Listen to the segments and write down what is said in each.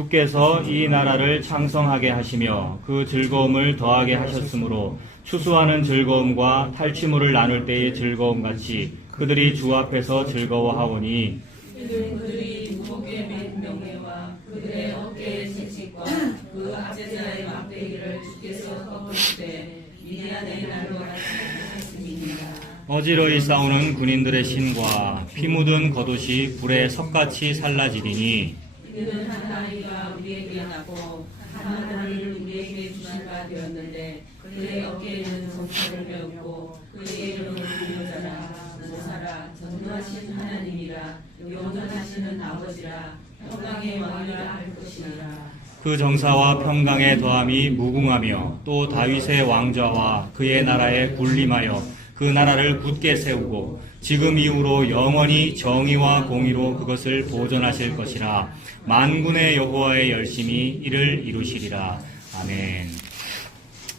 주께서 이 나라를 창성하게 하시며 그 즐거움을 더하게 하셨으므로 추수하는 즐거움과 탈취물을 나눌 때의 즐거움 같이 그들이 주 앞에서 즐거워하오니 그들이 무겁게 맨 명예와 그들의 어깨의 채찍과 그 압제자의 막대기를 주께서 꺾으실 때 미디안의 날로 하셨습니다. 어지러이 싸우는 군인들의 신과 피 묻은 겉옷이 불에 석같이 살라지리니 이는 한 아이가 우리에게 낳고 한 아이를 우리에게 주신 바 되었는데 그의 어깨에는 성사를 배웠고 그의 이름은 부여자라 모사라 전능하신 하나님이라 영원하시는 아버지라 평강의 왕이라 할 것이니라. 그 정사와 평강의 더함이 무궁하며 또 다윗의 왕좌와 그의 나라에 군림하여 그 나라를 굳게 세우고 지금 이후로 영원히 정의와 공의로 그것을 보존하실 것이라. 만군의 여호와의 열심히 이를 이루시리라. 아멘.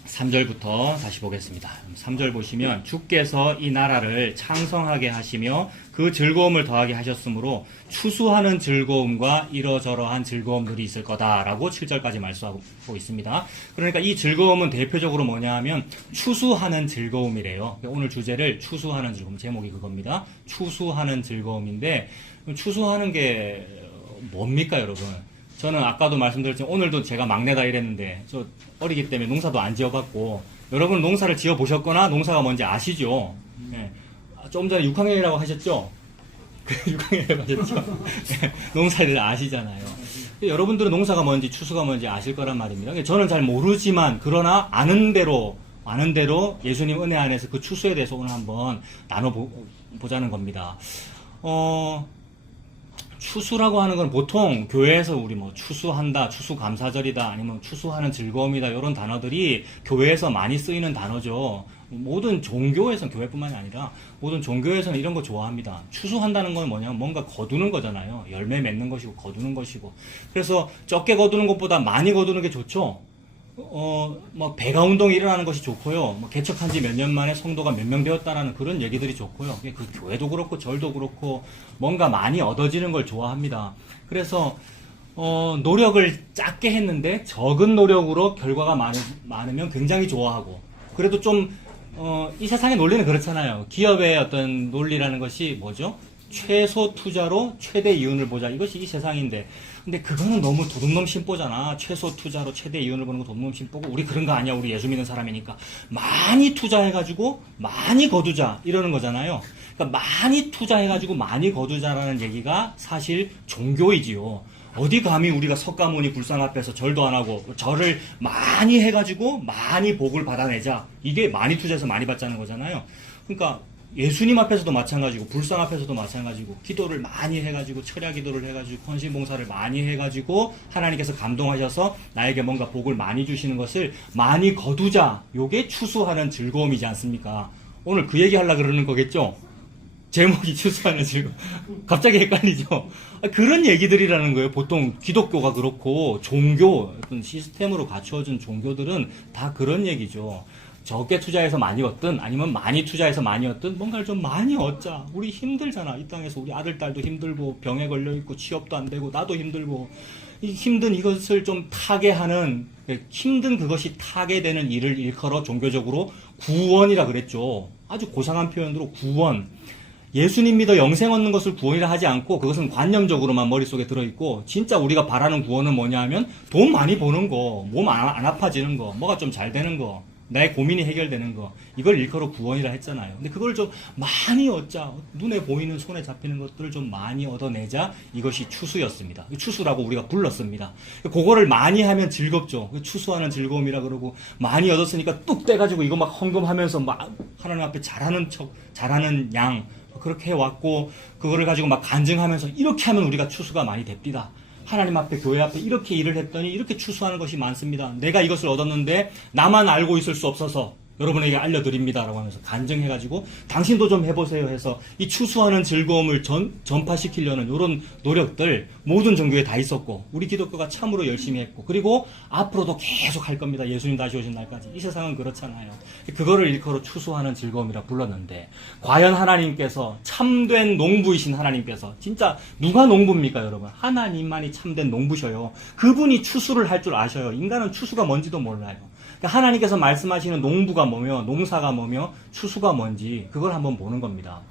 3절부터 다시 보겠습니다. 3절 보시면 주께서 이 나라를 창성하게 하시며 그 즐거움을 더하게 하셨으므로 추수하는 즐거움과 이러저러한 즐거움들이 있을 거다라고 7절까지 말씀하고 있습니다. 그러니까 이 즐거움은 대표적으로 뭐냐 하면 추수하는 즐거움이래요. 오늘 주제를 추수하는 즐거움, 제목이 그겁니다. 추수하는 즐거움인데 추수하는 게 뭡니까 여러분? 저는 아까도 말씀드렸지만 오늘도 제가 막내다 이랬는데 저 어리기 때문에 농사도 안 지어봤고 여러분 농사를 지어보셨거나 농사가 뭔지 아시죠? 네. 좀 전에 6학년이라고 하셨죠? 6학년이라고 하셨죠? 네. 농사를 아시잖아요. 여러분들은 농사가 뭔지 추수가 뭔지 아실 거란 말입니다. 저는 잘 모르지만 그러나 아는 대로 예수님 은혜 안에서 그 추수에 대해서 오늘 한번 나눠보자는 겁니다. 추수라고 하는 건 보통 교회에서 우리 뭐 추수한다, 추수감사절이다, 아니면 추수하는 즐거움이다 이런 단어들이 교회에서 많이 쓰이는 단어죠. 모든 종교에서는 교회뿐만이 아니라 모든 종교에서는 이런 거 좋아합니다. 추수한다는 건 뭐냐면 뭔가 거두는 거잖아요. 열매 맺는 것이고 거두는 것이고. 그래서 적게 거두는 것보다 많이 거두는 게 좋죠. 뭐 배가 운동이 일어나는 것이 좋고요. 뭐 개척한 지 몇 년 만에 성도가 몇 명 되었다라는 그런 얘기들이 좋고요. 그 교회도 그렇고 절도 그렇고 뭔가 많이 얻어지는 걸 좋아합니다. 그래서 노력을 작게 했는데 적은 노력으로 결과가 많으면 굉장히 좋아하고 그래도 좀 이 세상의 논리는 그렇잖아요. 기업의 어떤 논리라는 것이 뭐죠? 최소 투자로 최대 이윤을 보자. 이것이 이 세상인데 근데 그거는 너무 도둑놈 심보잖아. 최소 투자로 최대 이윤을 보는 거 도둑놈 심보고 우리 그런 거 아니야. 우리 예수 믿는 사람이니까 많이 투자해가지고 많이 거두자 이러는 거잖아요. 그러니까 많이 투자해가지고 많이 거두자라는 얘기가 사실 종교이지요. 어디 감히 우리가 석가모니 불상 앞에서 절도 안 하고 절을 많이 해가지고 많이 복을 받아내자. 이게 많이 투자해서 많이 받자는 거잖아요. 그러니까 예수님 앞에서도 마찬가지고 불상 앞에서도 마찬가지고 기도를 많이 해가지고 철야 기도를 해가지고 헌신봉사를 많이 해가지고 하나님께서 감동하셔서 나에게 뭔가 복을 많이 주시는 것을 많이 거두자. 요게 추수하는 즐거움이지 않습니까? 오늘 그 얘기 하려고 그러는 거겠죠? 제목이 추수하는 즐거움. 갑자기 헷갈리죠? 그런 얘기들이라는 거예요. 보통 기독교가 그렇고 종교 어떤 시스템으로 갖추어진 종교들은 다 그런 얘기죠. 적게 투자해서 많이 얻든 아니면 많이 투자해서 많이 얻든 뭔가를 좀 많이 얻자. 우리 힘들잖아. 이 땅에서 우리 아들, 딸도 힘들고 병에 걸려있고 취업도 안 되고 나도 힘들고 이 힘든 이것을 좀 타게 하는 힘든 그것이 타게 되는 일을 일컬어 종교적으로 구원이라 그랬죠. 아주 고상한 표현으로 구원. 예수님 믿어 영생 얻는 것을 구원이라 하지 않고 그것은 관념적으로만 머릿속에 들어있고 진짜 우리가 바라는 구원은 뭐냐 하면 돈 많이 버는 거, 몸 안 아파지는 거, 뭐가 좀 잘 되는 거, 나의 고민이 해결되는 거, 이걸 일컬어 구원이라 했잖아요. 근데 그걸 좀 많이 얻자. 눈에 보이는 손에 잡히는 것들을 좀 많이 얻어내자. 이것이 추수였습니다. 추수라고 우리가 불렀습니다. 그거를 많이 하면 즐겁죠. 추수하는 즐거움이라 그러고 많이 얻었으니까 뚝 떼가지고 이거 막 헌금하면서 막 하나님 앞에 잘하는 양 그렇게 해왔고 그거를 가지고 막 간증하면서 이렇게 하면 우리가 추수가 많이 됩니다. 하나님 앞에 교회 앞에 이렇게 일을 했더니 이렇게 추수하는 것이 많습니다. 내가 이것을 얻었는데 나만 알고 있을 수 없어서 여러분에게 알려드립니다라고 하면서 간증해가지고 당신도 좀 해보세요 해서 이 추수하는 즐거움을 전파시키려는 이런 노력들 모든 종교에 다 있었고 우리 기독교가 참으로 열심히 했고 그리고 앞으로도 계속 할 겁니다. 예수님 다시 오신 날까지. 이 세상은 그렇잖아요. 그거를 일컬어 추수하는 즐거움이라 불렀는데 과연 하나님께서 참된 농부이신 하나님께서 진짜 누가 농부입니까 여러분? 하나님만이 참된 농부셔요. 그분이 추수를 할 줄 아셔요. 인간은 추수가 뭔지도 몰라요. 그러니까 하나님께서 말씀하시는 농부가 뭐며 농사가 뭐며 추수가 뭔지 그걸 한번 보는 겁니다.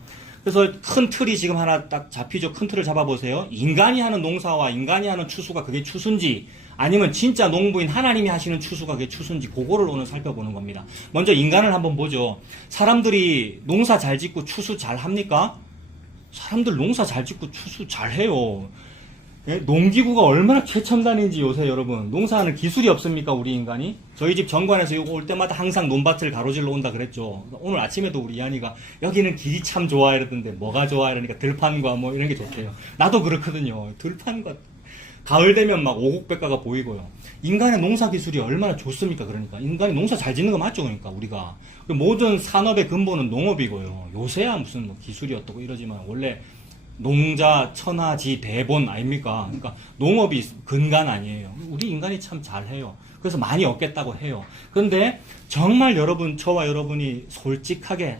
그래서 큰 틀이 지금 하나 딱 잡히죠. 큰 틀을 잡아보세요. 인간이 하는 농사와 인간이 하는 추수가 그게 추수인지 아니면 진짜 농부인 하나님이 하시는 추수가 그게 추수인지 그거를 오늘 살펴보는 겁니다. 먼저 인간을 한번 보죠. 사람들이 농사 잘 짓고 추수 잘 합니까? 사람들 농사 잘 짓고 추수 잘 해요. 농기구가 얼마나 최첨단인지 요새 여러분 농사하는 기술이 없습니까 우리 인간이? 저희 집 정관에서 이거 올 때마다 항상 논밭을 가로질러 온다 그랬죠. 오늘 아침에도 우리 이한이가 여기는 길이 참 좋아 이러던데 뭐가 좋아 이러니까 들판과 뭐 이런 게 좋대요. 나도 그렇거든요. 들판과 가을 되면 막 오곡백과가 보이고요. 인간의 농사 기술이 얼마나 좋습니까? 그러니까 인간이 농사 잘 짓는 거 맞죠? 그러니까 우리가 모든 산업의 근본은 농업이고요. 요새야 무슨 뭐 기술이 어떻고 이러지만 원래 농자, 천하지, 대본 아닙니까? 그러니까 농업이 근간 아니에요. 우리 인간이 참 잘해요. 그래서 많이 얻겠다고 해요. 그런데 정말 여러분, 저와 여러분이 솔직하게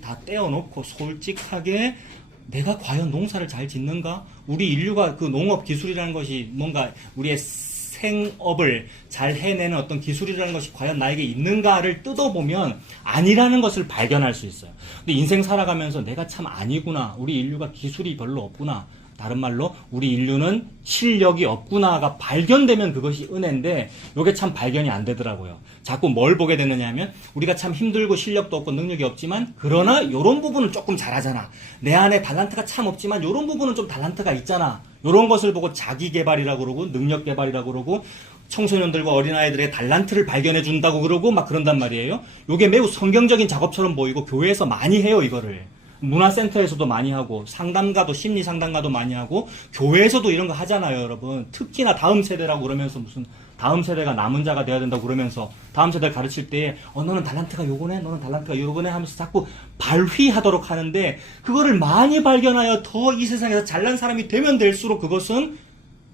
다 떼어놓고 솔직하게 내가 과연 농사를 잘 짓는가? 우리 인류가 그 농업 기술이라는 것이 뭔가 우리의 생업을 잘 해내는 어떤 기술이라는 것이 과연 나에게 있는가를 뜯어보면 아니라는 것을 발견할 수 있어요. 근데 인생 살아가면서 내가 참 아니구나. 우리 인류가 기술이 별로 없구나. 다른 말로 우리 인류는 실력이 없구나가 발견되면 그것이 은혜인데 이게 참 발견이 안 되더라고요. 자꾸 뭘 보게 되느냐 하면 우리가 참 힘들고 실력도 없고 능력이 없지만 그러나 이런 부분은 조금 잘하잖아. 내 안에 달란트가 참 없지만 이런 부분은 좀 달란트가 있잖아. 이런 것을 보고 자기 개발이라고 그러고 능력 개발이라고 그러고 청소년들과 어린아이들의 달란트를 발견해 준다고 그러고 막 그런단 말이에요. 이게 매우 성경적인 작업처럼 보이고 교회에서 많이 해요 이거를. 문화센터에서도 많이 하고 상담가도 심리 상담가도 많이 하고 교회에서도 이런 거 하잖아요 여러분. 특히나 다음 세대라고 그러면서 무슨 다음 세대가 남은 자가 돼야 된다고 그러면서 다음 세대를 가르칠 때 너는 달란트가 요거네 너는 달란트가 요거네 하면서 자꾸 발휘하도록 하는데 그거를 많이 발견하여 더 이 세상에서 잘난 사람이 되면 될수록 그것은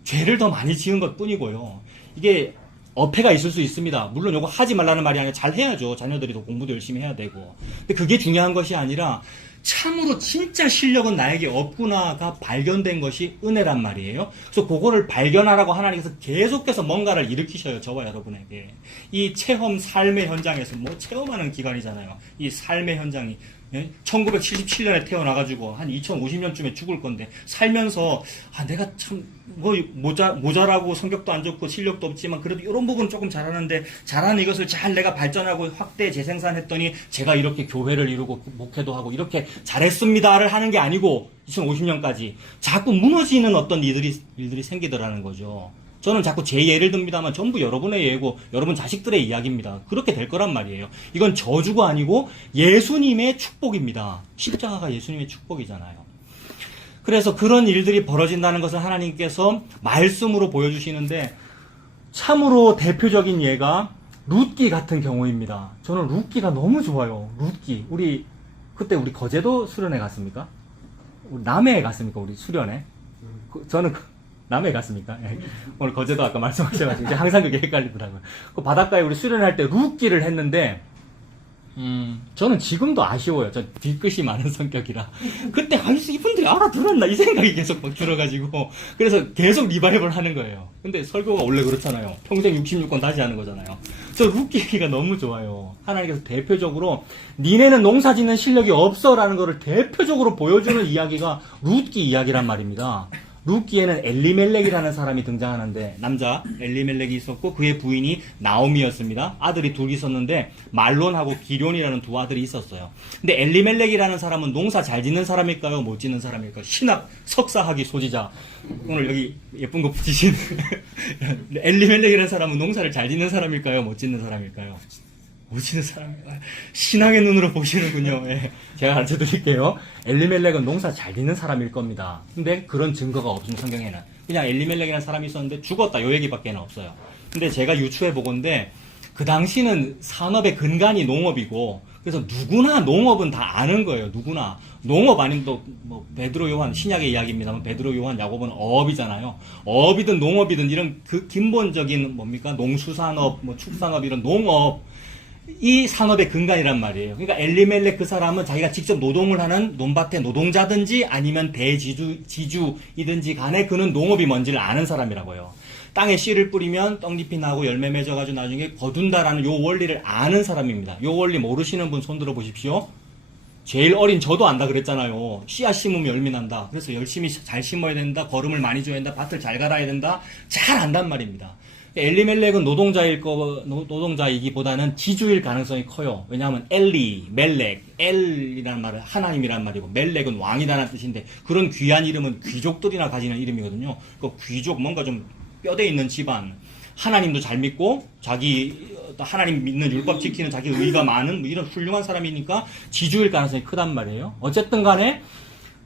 죄를 더 많이 지은 것 뿐이고요. 이게 어폐가 있을 수 있습니다. 물론 이거 하지 말라는 말이 아니라 잘 해야죠. 자녀들이 더 공부도 열심히 해야 되고. 근데 그게 중요한 것이 아니라 참으로 진짜 실력은 나에게 없구나가 발견된 것이 은혜란 말이에요. 그래서 그거를 발견하라고 하나님께서 계속해서 뭔가를 일으키셔요. 저와 여러분에게. 이 체험 삶의 현장에서 뭐 체험하는 기간이잖아요. 이 삶의 현장이. 1977년에 태어나가지고 한 2050년쯤에 죽을 건데 살면서 내가 참 뭐 모자라고 성격도 안 좋고 실력도 없지만 그래도 이런 부분 조금 잘하는데 잘하는 이것을 잘 내가 발전하고 확대 재생산했더니 제가 이렇게 교회를 이루고 목회도 하고 이렇게 잘했습니다를 하는 게 아니고 2050년까지 자꾸 무너지는 어떤 일들이 생기더라는 거죠. 저는 자꾸 제 예를 듭니다만 전부 여러분의 예고 여러분 자식들의 이야기입니다. 그렇게 될 거란 말이에요. 이건 저주가 아니고 예수님의 축복입니다. 십자가가 예수님의 축복이잖아요. 그래서 그런 일들이 벌어진다는 것을 하나님께서 말씀으로 보여주시는데 참으로 대표적인 예가 룻기 같은 경우입니다. 저는 룻기가 너무 좋아요. 룻기. 그때 우리 거제도 수련회 갔습니까? 우리 남해에 갔습니까? 우리 수련회? 저는 남해에 갔습니까? 오늘 거제도 아까 말씀하셔가지고 이제 항상 그게 헷갈리더라고요. 그 바닷가에 우리 수련할 때 룻기를 했는데 저는 지금도 아쉬워요. 저 뒤끝이 많은 성격이라. 그때 이분들이 알아들었나 이 생각이 계속 막 들어가지고 그래서 계속 리바이벌 하는 거예요. 근데 설교가 원래 그렇잖아요. 평생 66권 다시 하는 거잖아요. 저 룻기 얘기가 너무 좋아요. 하나님께서 대표적으로 니네는 농사 짓는 실력이 없어라는 거를 대표적으로 보여주는 이야기가 룻기 이야기란 말입니다. 룻기에는 엘리멜렉이라는 사람이 등장하는데 남자 엘리멜렉이 있었고 그의 부인이 나오미였습니다. 아들이 둘 있었는데 말론하고 기럐이라는 두 아들이 있었어요. 근데 엘리멜렉이라는 사람은 농사 잘 짓는 사람일까요? 못 짓는 사람일까요? 신학 석사학위 소지자. 오늘 여기 예쁜 거 붙이신 엘리멜렉이라는 사람은 농사를 잘 짓는 사람일까요? 못 짓는 사람일까요? 오시는 사람이 신앙의 눈으로 보시는군요. 예. 제가 가르쳐 드릴게요. 엘리멜렉은 농사 잘 짓는 사람일 겁니다. 근데 그런 증거가 없습니다. 성경에는. 그냥 엘리멜렉이라는 사람이 있었는데 죽었다. 요 얘기밖에 없어요. 근데 제가 유추해 보건데 그 당시는 산업의 근간이 농업이고, 그래서 누구나 농업은 다 아는 거예요. 누구나. 농업 아니면 또, 뭐, 베드로 요한, 신약의 이야기입니다만, 베드로 요한, 야고보는 어업이잖아요. 어업이든 농업이든 이런 그 기본적인 뭡니까? 농수산업, 뭐, 축산업, 이런 농업, 이 산업의 근간이란 말이에요. 그러니까 엘리멜렉 그 사람은 자기가 직접 노동을 하는 논밭의 노동자든지 아니면 대지주이든지 간에 그는 농업이 뭔지를 아는 사람이라고요. 땅에 씨를 뿌리면 떡잎이 나고 열매 맺어가지고 나중에 거둔다라는 요 원리를 아는 사람입니다. 요 원리 모르시는 분 손 들어 보십시오. 제일 어린 저도 안다 그랬잖아요. 씨앗 심으면 열매 난다. 그래서 열심히 잘 심어야 된다. 거름을 많이 줘야 된다. 밭을 잘 갈아야 된다. 잘 안단 말입니다. 엘리멜렉은 노동자이기보다는 지주일 가능성이 커요. 왜냐하면 엘리, 멜렉, 엘이라는 말은 하나님이란 말이고 멜렉은 왕이라는 뜻인데 그런 귀한 이름은 귀족들이나 가지는 이름이거든요. 그 귀족 뭔가 좀 뼈대 있는 집안, 하나님도 잘 믿고 자기 하나님 믿는 율법 지키는 자기 의가 많은 뭐 이런 훌륭한 사람이니까 지주일 가능성이 크단 말이에요. 어쨌든 간에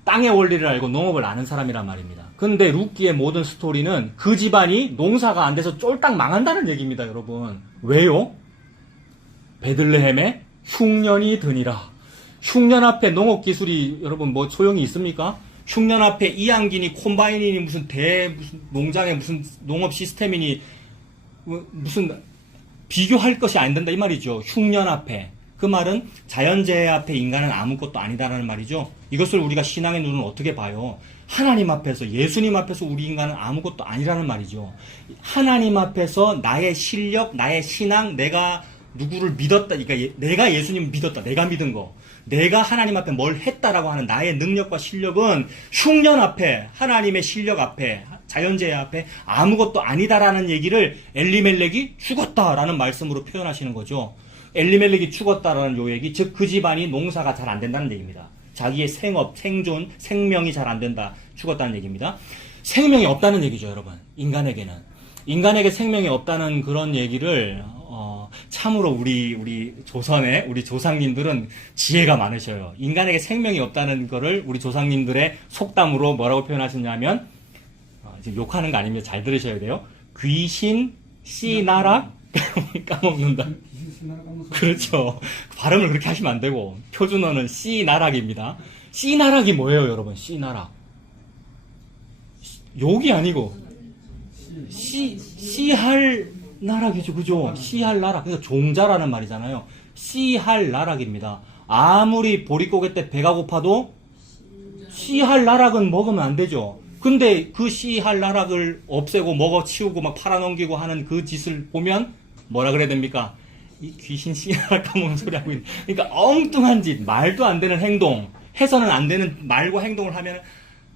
땅의 원리를 알고 농업을 아는 사람이란 말입니다. 근데 룻기의 모든 스토리는 그 집안이 농사가 안 돼서 쫄딱 망한다는 얘기입니다, 여러분. 왜요? 베들레헴에 흉년이 드니라. 흉년 앞에 농업 기술이 여러분 뭐 소용이 있습니까? 흉년 앞에 이항기니 콤바인이니 무슨 농장의 무슨 농업 시스템이니 무슨 비교할 것이 안 된다 이 말이죠. 흉년 앞에. 그 말은 자연재해 앞에 인간은 아무것도 아니다라는 말이죠. 이것을 우리가 신앙의 눈은 어떻게 봐요? 하나님 앞에서, 예수님 앞에서 우리 인간은 아무것도 아니라는 말이죠. 하나님 앞에서 나의 실력, 나의 신앙, 내가 누구를 믿었다, 그러니까 내가 예수님을 믿었다, 내가 믿은 거, 내가 하나님 앞에 뭘 했다라고 하는 나의 능력과 실력은 흉년 앞에, 하나님의 실력 앞에, 자연재해 앞에 아무것도 아니다라는 얘기를 엘리멜렉이 죽었다라는 말씀으로 표현하시는 거죠. 엘리멜렉이 죽었다라는 요 얘기, 즉 그 집안이 농사가 잘 안 된다는 얘기입니다. 자기의 생업, 생존, 생명이 잘 안 된다, 죽었다는 얘기입니다. 생명이 없다는 얘기죠, 여러분. 인간에게는. 인간에게 생명이 없다는 그런 얘기를 참으로 우리 조선의 우리 조상님들은 지혜가 많으셔요. 인간에게 생명이 없다는 거를 우리 조상님들의 속담으로 뭐라고 표현하셨냐면 지금 욕하는 거 아닙니다. 잘 들으셔야 돼요. 귀신, 씨나락 까먹는다. 그렇죠. 발음을 그렇게 하시면 안 되고 표준어는 씨나락입니다. 씨나락이 뭐예요, 여러분? 씨나락. 욕이 아니고 씨할 나락이죠, 그죠? 씨할 나락. 그래서 종자라는 말이잖아요. 씨할 나락입니다. 아무리 보릿고개 때 배가 고파도 씨할 나락은 먹으면 안 되죠. 근데 그 씨할 나락을 없애고 먹어 치우고 막 팔아넘기고 하는 그 짓을 보면 뭐라 그래야 됩니까? 이 귀신 씨나락 까먹는 소리 하고 있는. 그러니까 엉뚱한 짓, 말도 안 되는 행동, 해서는 안 되는 말과 행동을 하면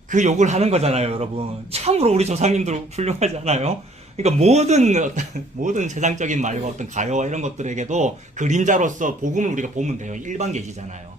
그 욕을 하는 거잖아요, 여러분. 참으로 우리 조상님들 훌륭하지 않아요? 그러니까 모든 세상적인 말과 어떤 가요와 이런 것들에게도 그림자로서 복음을 우리가 보면 돼요. 일반 계시잖아요.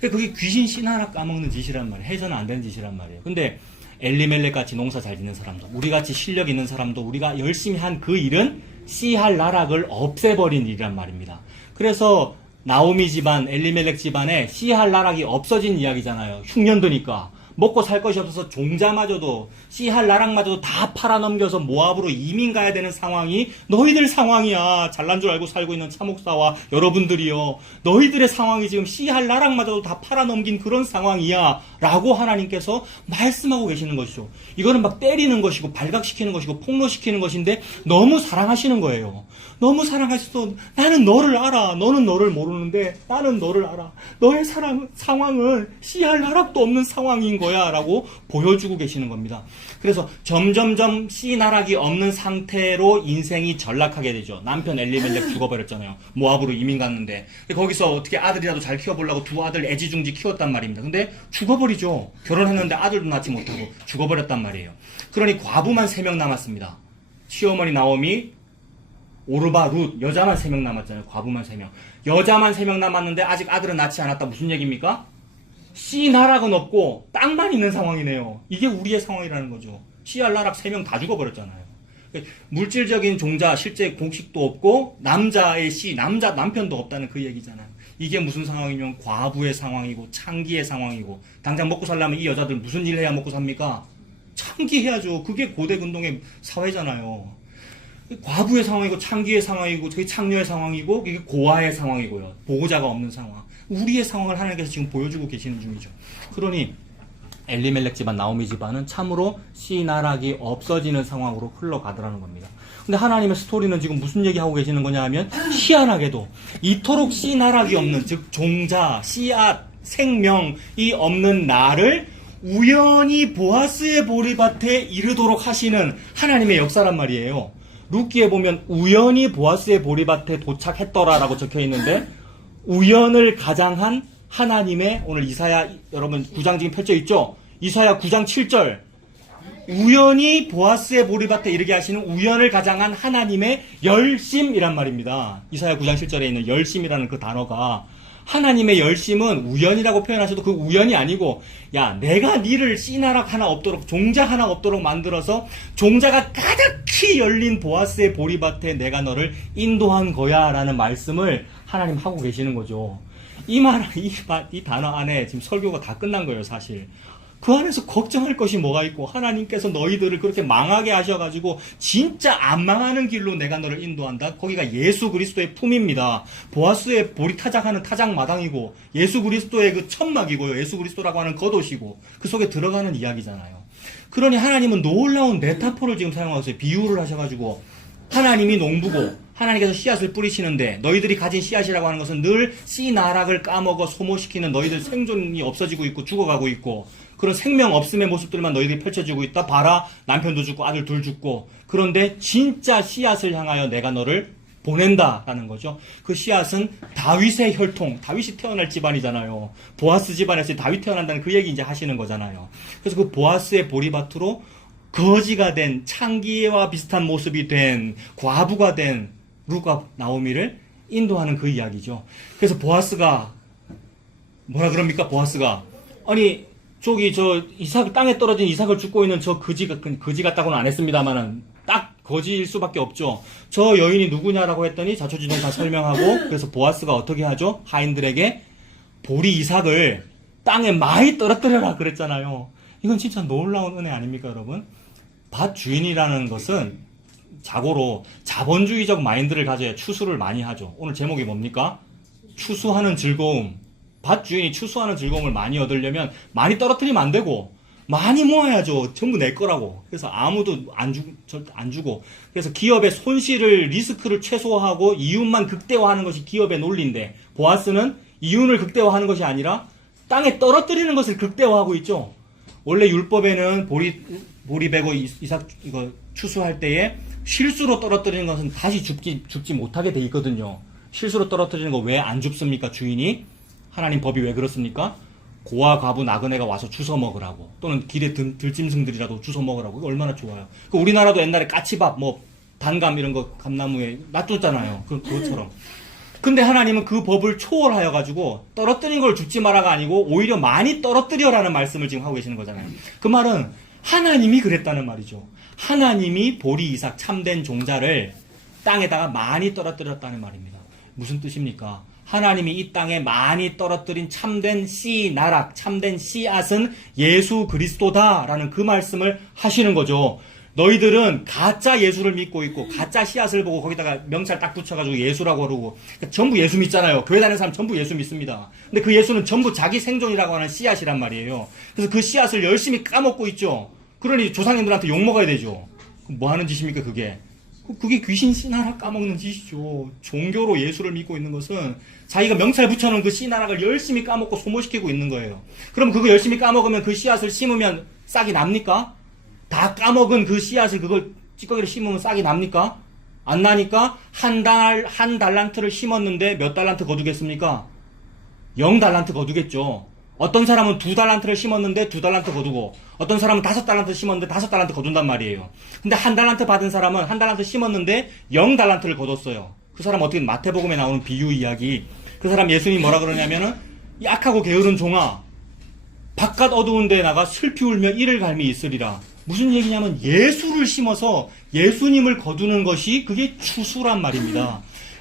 그게 귀신 씨나락 까먹는 짓이란 말이에요. 해서는 안 되는 짓이란 말이에요. 근데 엘리멜렉 같이 농사 잘 짓는 사람도, 우리 같이 실력 있는 사람도 우리가 열심히 한 그 일은 씨할 나락을 없애버린 일이란 말입니다. 그래서 나오미 집안, 엘리멜렉 집안에 씨할 나락이 없어진 이야기잖아요. 흉년도니까. 먹고 살 것이 없어서 종자마저도 씨할 나락마저도 다 팔아넘겨서 모압으로 이민 가야 되는 상황이 너희들 상황이야. 잘난 줄 알고 살고 있는 차목사와 여러분들이요. 너희들의 상황이 지금 씨할 나락마저도 다 팔아넘긴 그런 상황이야. 라고 하나님께서 말씀하고 계시는 것이죠. 이거는 막 때리는 것이고 발각시키는 것이고 폭로시키는 것인데 너무 사랑하시는 거예요. 너무 사랑하셔서 나는 너를 알아. 너는 너를 모르는데 나는 너를 알아. 너의 상황은 씨할 나락도 없는 상황인 거야 라고 보여주고 계시는 겁니다. 그래서 점점점 씨나락이 없는 상태로 인생이 전락하게 되죠. 남편 엘리멜렉 죽어버렸잖아요. 모압으로 이민 갔는데 거기서 어떻게 아들이라도 잘 키워보려고 두 아들 애지중지 키웠단 말입니다. 근데 죽어버리죠. 결혼했는데 아들도 낳지 못하고 죽어버렸단 말이에요. 그러니 과부만 3명 남았습니다. 시어머니 나오미, 오르바, 룻, 여자만 3명 남았잖아요. 과부만 3명. 여자만 3명 남았는데 아직 아들은 낳지 않았다. 무슨 얘기입니까? 씨나락은 없고 땅만 있는 상황이네요. 이게 우리의 상황이라는 거죠. 씨알 나락 3명 다 죽어버렸잖아요. 물질적인 종자, 실제 공식도 없고 남자의 남편도 없다는 그 얘기잖아요. 이게 무슨 상황이면 과부의 상황이고 창기의 상황이고 당장 먹고 살려면 이 여자들 무슨 일 해야 먹고 삽니까? 창기해야죠. 그게 고대 근동의 사회잖아요. 과부의 상황이고 창기의 상황이고 저기 창녀의 상황이고 이게 고아의 상황이고요. 보호자가 없는 상황. 우리의 상황을 하나님께서 지금 보여주고 계시는 중이죠. 그러니 엘리멜렉 집안, 나오미 집안은 참으로 씨나락이 없어지는 상황으로 흘러가더라는 겁니다. 근데 하나님의 스토리는 지금 무슨 얘기하고 계시는 거냐 하면 희한하게도 이토록 씨나락이 없는, 즉 종자, 씨앗, 생명이 없는 나를 우연히 보아스의 보리밭에 이르도록 하시는 하나님의 역사란 말이에요. 룻기에 보면 우연히 보아스의 보리밭에 도착했더라라고 적혀 있는데 우연을 가장한 하나님의, 오늘 이사야 여러분 9장 지금 펼쳐 있죠? 이사야 9장 7절, 우연히 보아스의 보리밭에 이르게 하시는 우연을 가장한 하나님의 열심이란 말입니다. 이사야 9장 7절에 있는 열심이라는 그 단어가, 하나님의 열심은 우연이라고 표현하셔도 그 우연이 아니고, 야, 내가 니를 씨나락 하나 없도록, 종자 하나 없도록 만들어서 종자가 가득히 열린 보아스의 보리밭에 내가 너를 인도한 거야 라는 말씀을 하나님 하고 계시는 거죠. 이 단어 안에 지금 설교가 다 끝난 거예요, 사실. 그 안에서 걱정할 것이 뭐가 있고, 하나님께서 너희들을 그렇게 망하게 하셔가지고 진짜 안 망하는 길로 내가 너를 인도한다. 거기가 예수 그리스도의 품입니다. 보아스의 보리 타작하는 타작 마당이고, 예수 그리스도의 그 천막이고요. 예수 그리스도라고 하는 겉옷이고, 그 속에 들어가는 이야기잖아요. 그러니 하나님은 놀라운 메타포를 지금 사용하세요. 비유를 하셔가지고, 하나님이 농부고 하나님께서 씨앗을 뿌리시는데 너희들이 가진 씨앗이라고 하는 것은 늘 씨나락을 까먹어 소모시키는 너희들 생존이 없어지고 있고 죽어가고 있고, 그런 생명 없음의 모습들만 너희들이 펼쳐지고 있다. 봐라, 남편도 죽고 아들 둘 죽고. 그런데 진짜 씨앗을 향하여 내가 너를 보낸다라는 거죠. 그 씨앗은 다윗의 혈통, 다윗이 태어날 집안이잖아요. 보아스 집안에서 다윗 태어난다는 그 얘기 이제 하시는 거잖아요. 그래서 그 보아스의 보리밭으로 거지가 된, 창기와 비슷한 모습이 된, 과부가 된 룻과 나오미를 인도하는 그 이야기죠. 그래서 보아스가 뭐라 그럽니까? 보아스가, 아니 저기 저 이삭, 땅에 떨어진 이삭을 줍고 있는 저 거지 같다고는 안 했습니다만은 딱 거지일 수밖에 없죠. 저 여인이 누구냐라고 했더니 자초지종 다 설명하고, 그래서 보아스가 어떻게 하죠? 하인들에게 보리 이삭을 땅에 많이 떨어뜨려라 그랬잖아요. 이건 진짜 놀라운 은혜 아닙니까, 여러분? 밭 주인이라는 것은 자고로 자본주의적 마인드를 가져야 추수를 많이 하죠. 오늘 제목이 뭡니까? 추수하는 즐거움. 밭 주인이 추수하는 즐거움을 많이 얻으려면 많이 떨어뜨리면 안 되고 많이 모아야죠. 전부 내 거라고. 그래서 아무도 안 주고. 그래서 기업의 손실을, 리스크를 최소화하고 이윤만 극대화하는 것이 기업의 논리인데, 보아스는 이윤을 극대화하는 것이 아니라 땅에 떨어뜨리는 것을 극대화하고 있죠. 원래 율법에는 보리 베고 이삭 이거 추수할 때에 실수로 떨어뜨리는 것은 다시 줍지 못하게 돼 있거든요. 실수로 떨어뜨리는 거 왜 안 줍습니까, 주인이? 하나님 법이 왜 그렇습니까? 고아, 과부, 나그네가 와서 주워 먹으라고, 또는 길에 들짐승들이라도 주워 먹으라고. 이거 얼마나 좋아요. 그 우리나라도 옛날에 까치밥, 단감 이런 거 감나무에 놔뒀잖아요. 그것처럼. 근데 하나님은 그 법을 초월하여 가지고 떨어뜨린 걸 줍지 마라가 아니고 오히려 많이 떨어뜨려라는 말씀을 지금 하고 계시는 거잖아요. 그 말은 하나님이 그랬다는 말이죠. 하나님이 보리 이삭 참된 종자를 땅에다가 많이 떨어뜨렸다는 말입니다. 무슨 뜻입니까? 하나님이 이 땅에 많이 떨어뜨린 참된 씨나락, 참된 씨앗은 예수 그리스도다라는 그 말씀을 하시는 거죠. 너희들은 가짜 예수를 믿고 있고 가짜 씨앗을 보고 거기다가 명찰 딱 붙여가지고 예수라고 그러고, 그러니까 전부 예수 믿잖아요. 교회 다니는 사람 전부 예수 믿습니다. 근데 그 예수는 전부 자기 생존이라고 하는 씨앗이란 말이에요. 그래서 그 씨앗을 열심히 까먹고 있죠. 그러니 조상님들한테 욕먹어야 되죠. 뭐 하는 짓입니까, 그게? 그게 귀신 씨나락 까먹는 짓이죠. 종교로 예수를 믿고 있는 것은 자기가 명찰 붙여놓은 그 씨나락을 열심히 까먹고 소모시키고 있는 거예요. 그럼 그거 열심히 까먹으면 그 씨앗을 심으면 싹이 납니까? 다 까먹은 그 씨앗을 그걸 찌꺼기를 심으면 싹이 납니까? 안 나니까 한 달란트를 심었는데 몇 달란트 거두겠습니까? 0달란트 거두겠죠. 어떤 사람은 2달란트를 심었는데 2달란트 거두고, 어떤 사람은 5달란트 심었는데 5달란트 거둔단 말이에요. 근데 1달란트 받은 사람은 1달란트 심었는데 0달란트를 거뒀어요. 그 사람 어떻게, 마태복음에 나오는 비유 이야기. 그 사람 예수님이 뭐라 그러냐면은, 약하고 게으른 종아, 바깥 어두운 데에 나가 슬피 울며 이를 갈미 있으리라. 무슨 얘기냐면 예수를 심어서 예수님을 거두는 것이 그게 추수란 말입니다.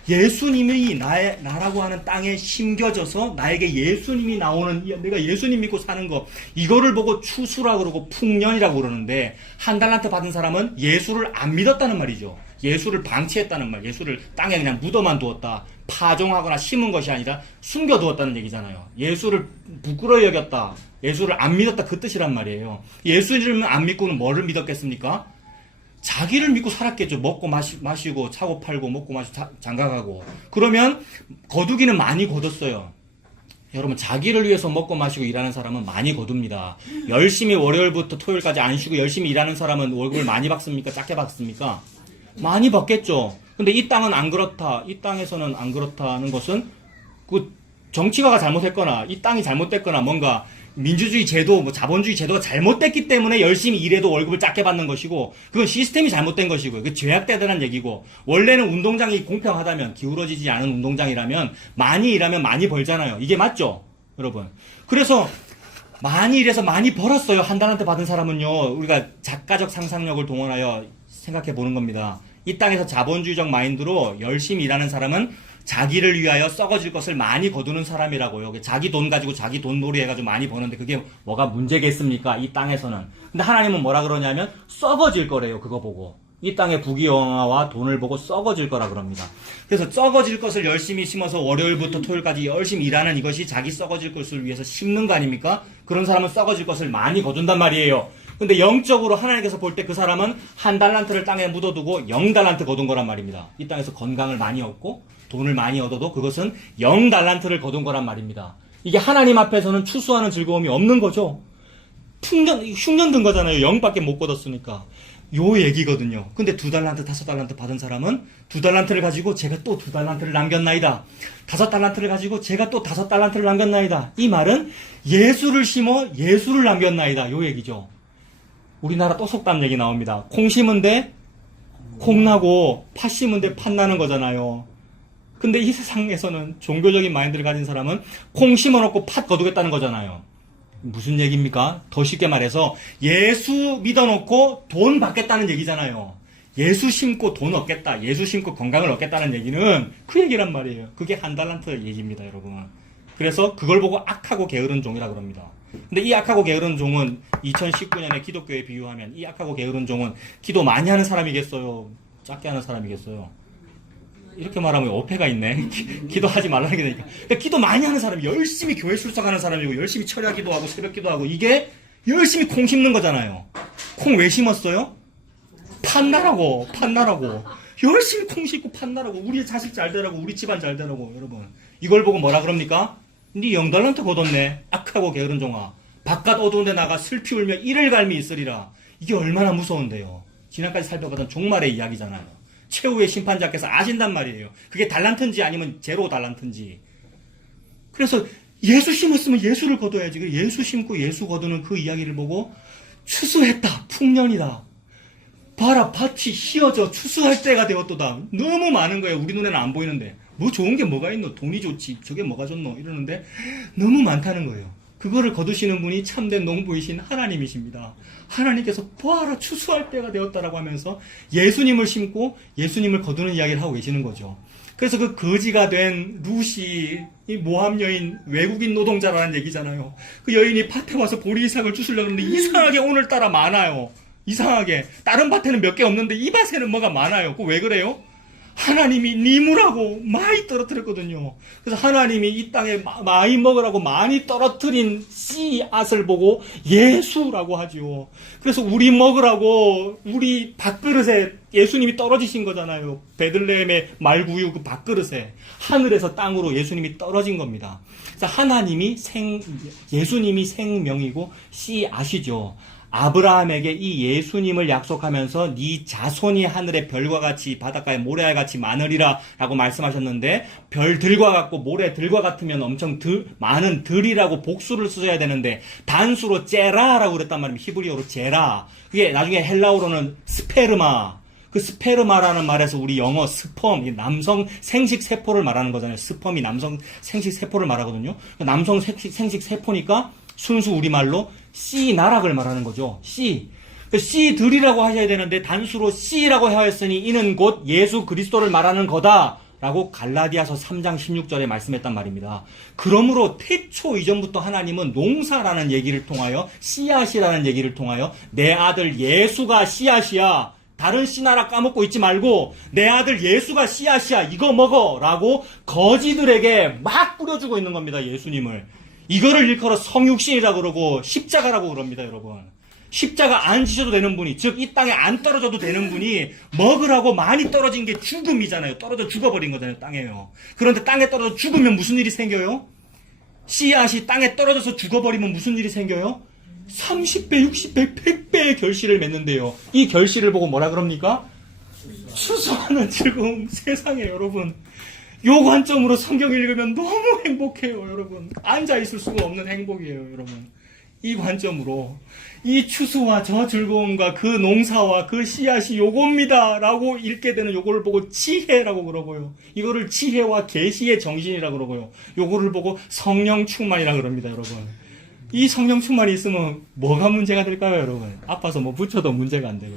예수님이 나라고 하는 땅에 심겨져서 나에게 예수님이 나오는, 내가 예수님 믿고 사는 거, 이거를 보고 추수라고 그러고 풍년이라고 그러는데, 한 달란트 받은 사람은 예수를 안 믿었다는 말이죠. 예수를 방치했다는 말, 예수를 땅에 그냥 묻어만 두었다. 파종하거나 심은 것이 아니라 숨겨두었다는 얘기잖아요. 예수를 부끄러워 여겼다. 예수를 안 믿었다. 그 뜻이란 말이에요. 예수님을 안 믿고는 뭐를 믿었겠습니까? 자기를 믿고 살았겠죠. 먹고 마시고 차고 팔고 먹고 마시고 장가가고. 그러면 거두기는 많이 거뒀어요. 여러분, 자기를 위해서 먹고 마시고 일하는 사람은 많이 거둡니다. 열심히 월요일부터 토요일까지 안 쉬고 열심히 일하는 사람은 월급을 많이 받습니까? 작게 받습니까? 많이 받겠죠. 근데 이 땅은 안 그렇다. 이 땅에서는 안 그렇다는 것은 그 정치가가 잘못했거나 이 땅이 잘못됐거나 뭔가 민주주의 제도, 뭐 자본주의 제도가 잘못됐기 때문에 열심히 일해도 월급을 작게 받는 것이고, 그건 시스템이 잘못된 것이고요. 그 죄악되다는 얘기고, 원래는 운동장이 공평하다면, 기울어지지 않은 운동장이라면 많이 일하면 많이 벌잖아요. 이게 맞죠, 여러분? 그래서 많이 일해서 많이 벌었어요. 한 달한테 받은 사람은요. 우리가 작가적 상상력을 동원하여 생각해 보는 겁니다. 이 땅에서 자본주의적 마인드로 열심히 일하는 사람은 자기를 위하여 썩어질 것을 많이 거두는 사람이라고요. 자기 돈 가지고 자기 돈 놀이 해가지고 많이 버는데 그게 뭐가 문제겠습니까? 이 땅에서는. 근데 하나님은 뭐라 그러냐면 썩어질 거래요. 그거 보고. 이 땅의 부귀영화와 돈을 보고 썩어질 거라 그럽니다. 그래서 썩어질 것을 열심히 심어서 월요일부터 토요일까지 열심히 일하는 이것이 자기 썩어질 것을 위해서 심는 거 아닙니까? 그런 사람은 썩어질 것을 많이 거둔단 말이에요. 근데 영적으로 하나님께서 볼 때 그 사람은 한 달란트를 땅에 묻어두고 0달란트 거둔 거란 말입니다. 이 땅에서 건강을 많이 얻고 돈을 많이 얻어도 그것은 0달란트를 거둔 거란 말입니다. 이게 하나님 앞에서는 추수하는 즐거움이 없는 거죠. 흉년 든 거잖아요. 0밖에 못 거뒀으니까. 요 얘기거든요. 근데 2달란트, 5달란트 받은 사람은 2달란트를 가지고 제가 또 2달란트를 남겼나이다. 5달란트를 가지고 제가 또 5달란트를 남겼나이다. 이 말은 예수를 심어 예수를 남겼나이다. 요 얘기죠. 우리나라 또 속담 얘기 나옵니다. 콩 심은데 콩 나고 팥 심은데 팥 나는 거잖아요. 근데 이 세상에서는 종교적인 마인드를 가진 사람은 콩 심어놓고 팥 거두겠다는 거잖아요. 무슨 얘기입니까? 더 쉽게 말해서 예수 믿어놓고 돈 받겠다는 얘기잖아요. 예수 심고 돈 얻겠다. 예수 심고 건강을 얻겠다는 얘기는 그 얘기란 말이에요. 그게 한 달란트 얘기입니다, 여러분. 그래서 그걸 보고 악하고 게으른 종이라 그럽니다. 근데 이 악하고 게으른 종은 2019년에 기독교에 비유하면 이 악하고 게으른 종은 기도 많이 하는 사람이겠어요? 작게 하는 사람이겠어요? 이렇게 말하면 어폐가 있네. 기도하지 말라는 게 되니까. 그러니까 기도 많이 하는 사람이 열심히 교회 출석하는 사람이고 열심히 철야 기도하고 새벽 기도하고 이게 열심히 콩 심는 거잖아요. 콩 왜 심었어요? 판나라고. 열심히 콩 심고 판나라고. 우리 자식 잘 되라고. 우리 집안 잘 되라고. 여러분. 이걸 보고 뭐라 그럽니까? 네 0달란트 거뒀네. 악하고 게으른 종아. 바깥 어두운 데 나가 슬피 울며 이를 갈미 있으리라. 이게 얼마나 무서운데요. 지난까지 살펴봤던 종말의 이야기잖아요. 최후의 심판자께서 아신단 말이에요. 그게 달란트인지 아니면 제로 달란트인지. 그래서 예수 심었으면 예수를 거둬야지. 예수 심고 예수 거두는 그 이야기를 보고 추수했다. 풍년이다. 봐라, 밭이 휘어져 추수할 때가 되었도다. 너무 많은 거예요. 우리 눈에는 안 보이는데. 뭐 좋은 게 뭐가 있노? 돈이 좋지. 저게 뭐가 좋노? 이러는데 너무 많다는 거예요. 그거를 거두시는 분이 참된 농부이신 하나님이십니다. 하나님께서 보아라 추수할 때가 되었다라고 하면서 예수님을 심고 예수님을 거두는 이야기를 하고 계시는 거죠. 그래서 그 거지가 된 루시, 이 모함 여인, 외국인 노동자라는 얘기잖아요. 그 여인이 밭에 와서 보리이삭을 주시려고 하는데 이상하게 오늘따라 많아요. 이상하게. 다른 밭에는 몇 개 없는데 이 밭에는 뭐가 많아요. 그거 왜 그래요? 하나님이 니무라고 많이 떨어뜨렸거든요. 그래서 하나님이 이 땅에 많이 먹으라고 많이 떨어뜨린 씨앗을 보고 예수라고 하죠. 그래서 우리 먹으라고 우리 밥그릇에 예수님이 떨어지신 거잖아요. 베들레헴의 말구유 그 밥그릇에 하늘에서 땅으로 예수님이 떨어진 겁니다. 그래서 하나님이 예수님이 생명이고 씨앗이죠. 아브라함에게 이 예수님을 약속하면서 네 자손이 하늘의 별과 같이 바닷가의 모래알같이 많으리라 라고 말씀하셨는데 별들과 같고 모래들과 같으면 엄청 많은 들이라고 복수를 써야 되는데 단수로 제라라고 그랬단 말입니다. 히브리어로 제라. 그게 나중에 헬라어로는 스페르마. 그 스페르마라는 말에서 우리 영어 스펌, 남성 생식 세포를 말하는 거잖아요. 스펌이 남성 생식 세포를 말하거든요. 남성 생식 세포니까 순수 우리말로 씨 나락을 말하는 거죠. 씨. 씨들이라고 하셔야 되는데 단수로 씨라고 하였으니 이는 곧 예수 그리스도를 말하는 거다 라고 갈라디아서 3장 16절에 말씀했단 말입니다. 그러므로 태초 이전부터 하나님은 농사라는 얘기를 통하여 씨앗이라는 얘기를 통하여 내 아들 예수가 씨앗이야. 다른 씨나라 까먹고 있지 말고 내 아들 예수가 씨앗이야. 이거 먹어. 라고 거지들에게 막 뿌려주고 있는 겁니다. 예수님을. 이거를 일컬어 성육신이라고 그러고 십자가라고 그럽니다. 여러분. 십자가 안 지셔도 되는 분이, 즉 이 땅에 안 떨어져도 되는 분이 먹으라고 많이 떨어진 게 죽음이잖아요. 떨어져 죽어버린 거잖아요. 땅에요. 그런데 땅에 떨어져 죽으면 무슨 일이 생겨요? 씨앗이 땅에 떨어져서 죽어버리면 무슨 일이 생겨요? 30배, 60배, 100배의 결실을 맺는데요. 이 결실을 보고 뭐라 그럽니까? 추수하는 즐거움. 세상에 여러분. 요 관점으로 성경 읽으면 너무 행복해요. 여러분. 앉아있을 수가 없는 행복이에요. 여러분. 이 관점으로 이 추수와 저 즐거움과 그 농사와 그 씨앗이 요겁니다 라고 읽게 되는 요거를 보고 지혜라고 그러고요. 이거를 지혜와 계시의 정신이라고 그러고요. 요거를 보고 성령 충만이라고 그럽니다. 여러분. 이 성령 충만이 있으면 뭐가 문제가 될까요? 여러분. 아파서 뭐 붙여도 문제가 안 되고.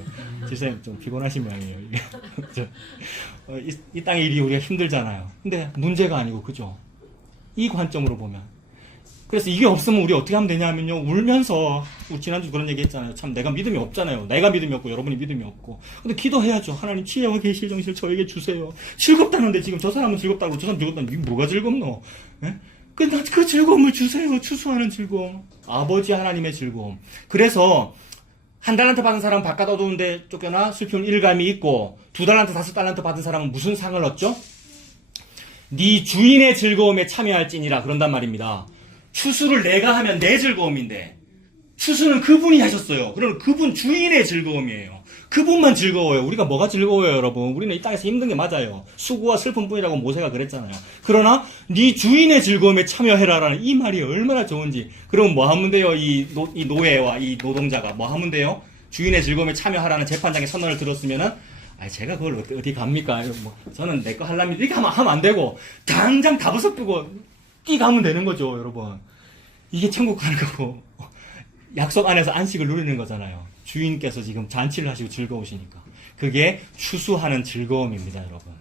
지사님 좀 피곤하신 모양이에요. 이 땅의 일이 우리가 힘들잖아요. 근데 문제가 아니고 그죠? 이 관점으로 보면. 그래서 이게 없으면 우리 어떻게 하면 되냐면요. 울면서, 우리 지난주 그런 얘기 했잖아요. 참 내가 믿음이 없잖아요. 내가 믿음이 없고 여러분이 믿음이 없고. 근데 기도해야죠. 하나님 지혜와 계시의 정신을 저에게 주세요. 즐겁다는데 지금 저 사람은 즐겁다고 저 사람 즐겁다는데 이게 뭐가 즐겁노? 예? 그 즐거움을 주세요. 추수하는 즐거움. 아버지 하나님의 즐거움. 그래서 한 달란트 받은 사람은 바깥 어두운데 쫓겨나 슬픈 일감이 있고 2달란트 5달란트 받은 사람은 무슨 상을 얻죠? 네 주인의 즐거움에 참여할지니라 그런단 말입니다. 추수를 내가 하면 내 즐거움인데 추수는 그분이 하셨어요. 그럼 그분 주인의 즐거움이에요. 그분만 즐거워요. 우리가 뭐가 즐거워요, 여러분? 우리는 이 땅에서 힘든 게 맞아요. 수고와 슬픔뿐이라고 모세가 그랬잖아요. 그러나 네 주인의 즐거움에 참여해라라는 이 말이 얼마나 좋은지. 그럼 뭐 하면 돼요? 이 노예와 이 노동자가 뭐 하면 돼요? 주인의 즐거움에 참여하라는 재판장의 선언을 들었으면은 제가 그걸 어디 갑니까? 뭐 저는 내 거 하려면 이렇게 하면 안 되고 당장 다부서 끄고 뛰가면 되는 거죠, 여러분. 이게 천국 가는 거고 약속 안에서 안식을 누리는 거잖아요. 주인께서 지금 잔치를 하시고 즐거우시니까. 그게 추수하는 즐거움입니다, 여러분.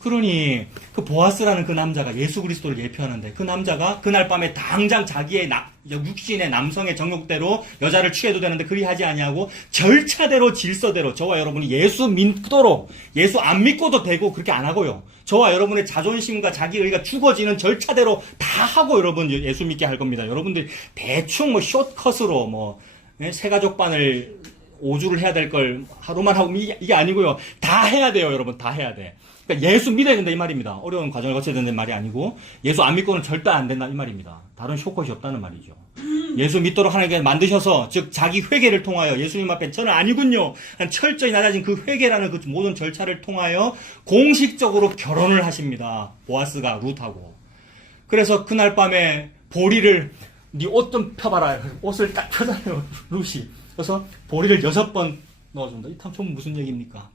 그러니 그 보아스라는 그 남자가 예수 그리스도를 예표하는데 그 남자가 그날 밤에 당장 자기의 육신의 남성의 정욕대로 여자를 취해도 되는데 그리 하지 아니하고 절차대로 질서대로 저와 여러분이 예수 믿도록 예수 안 믿고도 되고 그렇게 안 하고요. 저와 여러분의 자존심과 자기의가 죽어지는 절차대로 다 하고 여러분 예수 믿게 할 겁니다. 여러분들 대충 뭐 숏컷으로 새가족반을 5주를 해야 될 걸 하루만 하고 이게 아니고요. 다 해야 돼요, 여러분. 다 해야 돼. 그러니까 예수 믿어야 된다 이 말입니다. 어려운 과정을 거쳐야 된다는 말이 아니고 예수 안 믿고는 절대 안 된다 이 말입니다. 다른 숏컷이 없다는 말이죠. 예수 믿도록 하나님께 만드셔서 즉 자기 회개를 통하여 예수님 앞에 저는 아니군요. 철저히 낮아진 그 회개라는 그 모든 절차를 통하여 공식적으로 결혼을 하십니다. 보아스가 룻하고. 그래서 그날 밤에 보리를 네 옷 좀 펴봐라. 옷을 딱 펴잖아요. 룻이. 그래서 보리를 6번 넣어준다. 이 참 무슨 얘기입니까?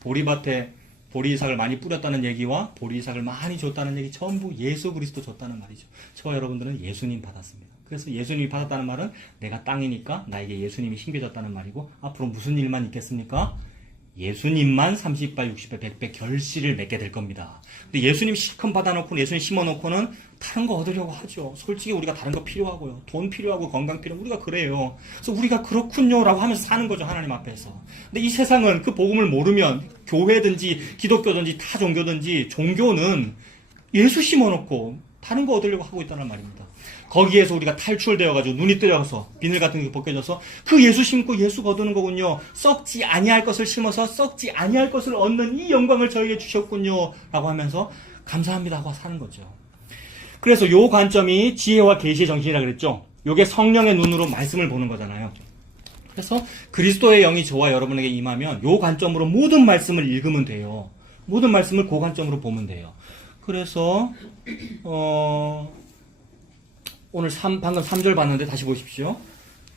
보리밭에 보리이삭을 많이 뿌렸다는 얘기와 보리이삭을 많이 줬다는 얘기 전부 예수 그리스도 줬다는 말이죠. 저와 여러분들은 예수님 받았습니다. 그래서 예수님이 받았다는 말은 내가 땅이니까 나에게 예수님이 심겨졌다는 말이고 앞으로 무슨 일만 있겠습니까? 예수님만 30배, 60배, 100배 결실을 맺게 될 겁니다. 근데 예수님 실컷 받아놓고 예수님 심어놓고는 다른 거 얻으려고 하죠. 솔직히 우리가 다른 거 필요하고요. 돈 필요하고 건강 필요하고 우리가 그래요. 그래서 우리가 그렇군요 라고 하면서 사는 거죠. 하나님 앞에서. 근데 이 세상은 그 복음을 모르면 교회든지 기독교든지 타 종교든지 종교는 예수 심어놓고 다른 거 얻으려고 하고 있다는 말입니다. 거기에서 우리가 탈출되어가지고 눈이 뜨려서 비늘 같은 게 벗겨져서 그 예수 심고 예수 거두는 거군요. 썩지 아니할 것을 심어서 썩지 아니할 것을 얻는 이 영광을 저에게 주셨군요. 라고 하면서 감사합니다 하고 사는 거죠. 그래서 요 관점이 지혜와 계시의 정신이라 그랬죠. 요게 성령의 눈으로 말씀을 보는 거잖아요. 그래서 그리스도의 영이 저와 여러분에게 임하면 요 관점으로 모든 말씀을 읽으면 돼요. 모든 말씀을 그 관점으로 보면 돼요. 그래서 오늘 방금 3절 봤는데 다시 보십시오.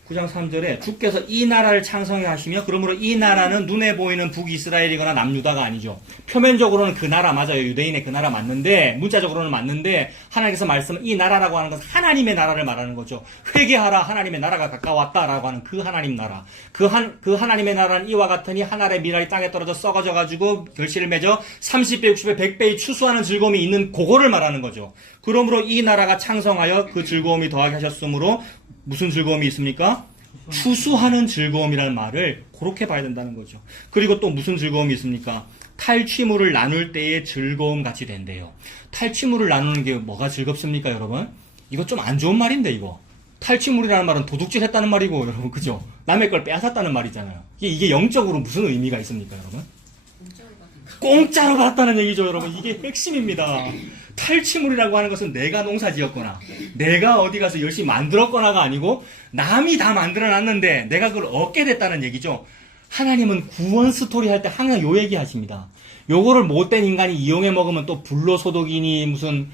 9장 3절에 주께서 이 나라를 창성해 하시며 그러므로 이 나라는 눈에 보이는 북이스라엘이거나 남유다가 아니죠. 표면적으로는 그 나라 맞아요. 유대인의 그 나라 맞는데 문자적으로는 맞는데 하나님께서 말씀은 이 나라라고 하는 것은 하나님의 나라를 말하는 거죠. 회개하라 하나님의 나라가 가까웠다라고 하는 그 하나님 나라. 그 하나님의 나라는 이와 같으니 한 알의 미랄이 땅에 떨어져 썩어져 가지고 결실을 맺어 30배, 60배, 100배의 추수하는 즐거움이 있는 그거를 말하는 거죠. 그러므로 이 나라가 창성하여 그 즐거움이 더하게 하셨으므로 무슨 즐거움이 있습니까? 추수하는 즐거움이라는 말을 그렇게 봐야 된다는 거죠. 그리고 또 무슨 즐거움이 있습니까? 탈취물을 나눌 때의 즐거움 같이 된대요. 탈취물을 나누는 게 뭐가 즐겁습니까, 여러분? 이거 좀 안 좋은 말인데, 이거. 탈취물이라는 말은 도둑질 했다는 말이고, 여러분, 그죠? 남의 걸 빼앗았다는 말이잖아요. 이게 영적으로 무슨 의미가 있습니까, 여러분? 공짜로 받았다는 얘기죠, 여러분. 이게 핵심입니다. 탈취물이라고 하는 것은 내가 농사 지었거나, 내가 어디 가서 열심히 만들었거나가 아니고, 남이 다 만들어 놨는데, 내가 그걸 얻게 됐다는 얘기죠. 하나님은 구원 스토리 할 때 항상 요 얘기 하십니다. 요거를 못된 인간이 이용해 먹으면 또 불로소독이니, 무슨,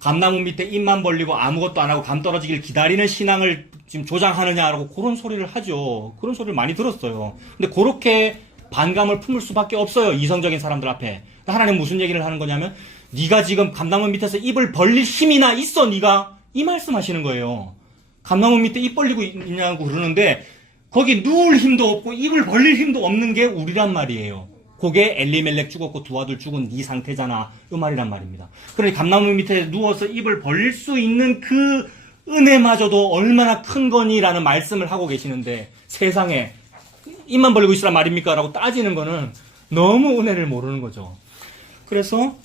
감나무 밑에 입만 벌리고 아무것도 안 하고 감 떨어지길 기다리는 신앙을 지금 조장하느냐라고 그런 소리를 하죠. 그런 소리를 많이 들었어요. 근데 그렇게 반감을 품을 수밖에 없어요. 이성적인 사람들 앞에. 하나님 무슨 얘기를 하는 거냐면 네가 지금 감나무 밑에서 입을 벌릴 힘이나 있어 네가 이 말씀하시는 거예요. 감나무 밑에 입 벌리고 있냐고 그러는데 거기 누울 힘도 없고 입을 벌릴 힘도 없는 게 우리란 말이에요. 그게 엘리멜렉 죽었고 두 아들 죽은 네 상태잖아. 이 말이란 말입니다. 그러니 감나무 밑에 누워서 입을 벌릴 수 있는 그 은혜마저도 얼마나 큰 거니라는 말씀을 하고 계시는데 세상에 입만 벌리고 있으란 말입니까? 라고 따지는 거는 너무 은혜를 모르는 거죠. 그래서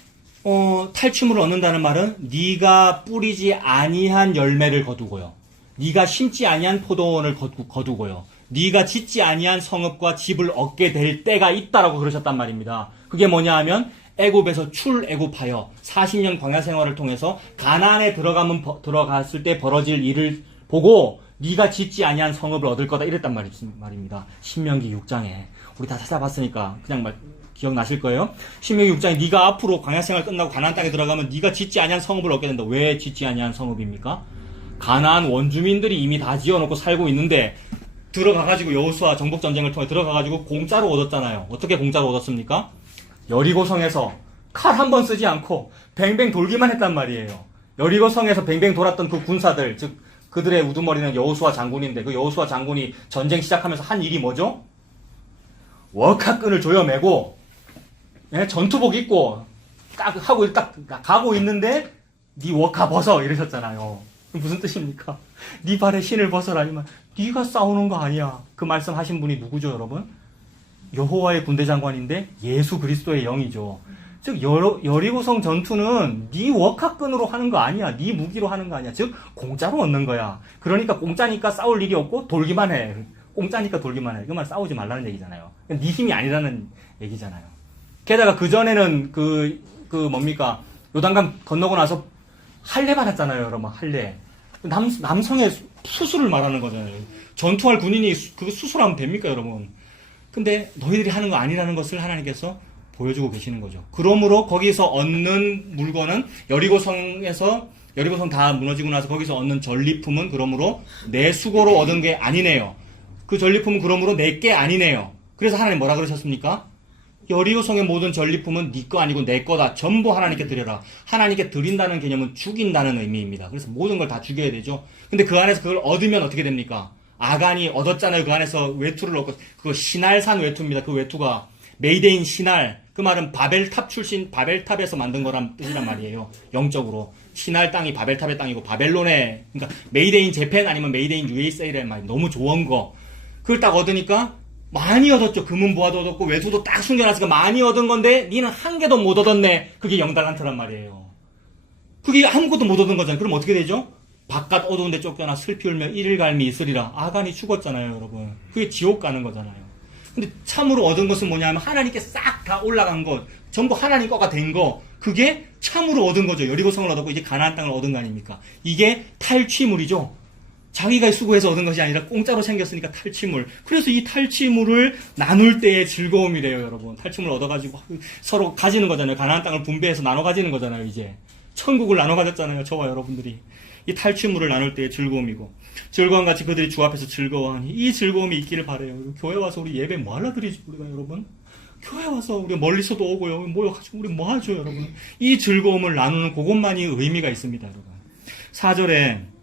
탈취물을 얻는다는 말은 네가 뿌리지 아니한 열매를 거두고요. 네가 심지 아니한 포도원을 거두고요. 네가 짓지 아니한 성읍과 집을 얻게 될 때가 있다라고 그러셨단 말입니다. 그게 뭐냐 하면 애굽에서 출애굽하여 40년 광야 생활을 통해서 가나안에 들어갔을 때 벌어질 일을 보고 네가 짓지 아니한 성읍을 얻을 거다 이랬단 말입니다. 신명기 6장에 우리 다 찾아봤으니까 그냥 기억나실 거예요. 신명기 6장에 네가 앞으로 광야 생활 끝나고 가나안 땅에 들어가면 네가 짓지 아니한 성읍을 얻게 된다. 왜 짓지 아니한 성읍입니까? 가나안 원주민들이 이미 다 지어놓고 살고 있는데 들어가가지고 여호수아 정복전쟁을 통해 들어가가지고 공짜로 얻었잖아요. 어떻게 공짜로 얻었습니까? 여리고성에서 칼 한 번 쓰지 않고 뱅뱅 돌기만 했단 말이에요. 여리고성에서 뱅뱅 돌았던 그 군사들, 즉 그들의 우두머리는 여호수아 장군인데 그 여호수아 장군이 전쟁 시작하면서 한 일이 뭐죠? 워카끈을 조여매고 전투복 입고 딱 가고 있는데 네 워카 벗어 이러셨잖아요. 무슨 뜻입니까? 네 발에 신을 벗어라 아니면 네가 싸우는 거 아니야. 그 말씀하신 분이 누구죠, 여러분? 여호와의 군대 장관인데 예수 그리스도의 영이죠. 즉 여리고성 전투는 네 워카끈으로 하는 거 아니야. 네 무기로 하는 거 아니야. 즉 공짜로 얻는 거야. 그러니까 공짜니까 싸울 일이 없고 돌기만 해. 공짜니까 돌기만 해. 그 말 싸우지 말라는 얘기잖아요. 네 힘이 아니라는 얘기잖아요. 게다가 그전에는 뭡니까? 요단강 건너고 나서 할례 받았잖아요, 여러분. 할례. 남성의 수술을 말하는 거잖아요. 전투할 군인이 그 수술하면 됩니까, 여러분? 근데 너희들이 하는 거 아니라는 것을 하나님께서 보여주고 계시는 거죠. 그러므로 거기서 얻는 물건은 여리고성 다 무너지고 나서 거기서 얻는 전리품은 그러므로 내 수고로 얻은 게 아니네요. 그 전리품은 그러므로 내 게 아니네요. 그래서 하나님 뭐라 그러셨습니까? 여리고성의 모든 전리품은 네 거 아니고 내 거다. 전부 하나님께 드려라. 하나님께 드린다는 개념은 죽인다는 의미입니다. 그래서 모든 걸 다 죽여야 되죠. 근데 그 안에서 그걸 얻으면 어떻게 됩니까? 아간이 얻었잖아요. 그 안에서 외투를 얻고 그거 신할산 외투입니다. 그 외투가 메이데인 신할. 그 말은 바벨탑 출신 바벨탑에서 만든 거란 뜻이란 말이에요. 영적으로. 신할 땅이 바벨탑의 땅이고 바벨론의 그러니까 메이데인 재팬 아니면 메이데인 USA라는 말이 너무 좋은 거. 그걸 딱 얻으니까 많이 얻었죠. 금은 보화도 얻었고 외투도 딱 숨겨놨으니까 많이 얻은 건데 니는 한 개도 못 얻었네. 그게 영달란트란 말이에요. 그게 아무것도 못 얻은 거잖아요. 그럼 어떻게 되죠? 바깥 어두운 데 쫓겨나 슬피 울며 일일갈미 있으리라. 아간이 죽었잖아요, 여러분. 그게 지옥 가는 거잖아요. 근데 참으로 얻은 것은 뭐냐면 하나님께 싹 다 올라간 것, 전부 하나님 거가 된 거, 그게 참으로 얻은 거죠. 여리고성을 얻었고 이제 가나안 땅을 얻은 거 아닙니까? 이게 탈취물이죠. 자기가 수고해서 얻은 것이 아니라 공짜로 생겼으니까 탈취물. 그래서 이 탈취물을 나눌 때의 즐거움이래요, 여러분. 탈취물 얻어가지고 서로 가지는 거잖아요. 가나안 땅을 분배해서 나눠 가지는 거잖아요, 이제. 천국을 나눠 가졌잖아요, 저와 여러분들이. 이 탈취물을 나눌 때의 즐거움이고. 즐거운 같이 그들이 주 앞에서 즐거워하니 이 즐거움이 있기를 바래요. 교회 와서 우리 예배 뭐 하려 드리지 우리가 여러분? 교회 와서 우리 멀리서도 오고요. 모여가지고 우리 뭐 하죠 여러분? 이 즐거움을 나누는 그것만이 의미가 있습니다 여러분. 4절에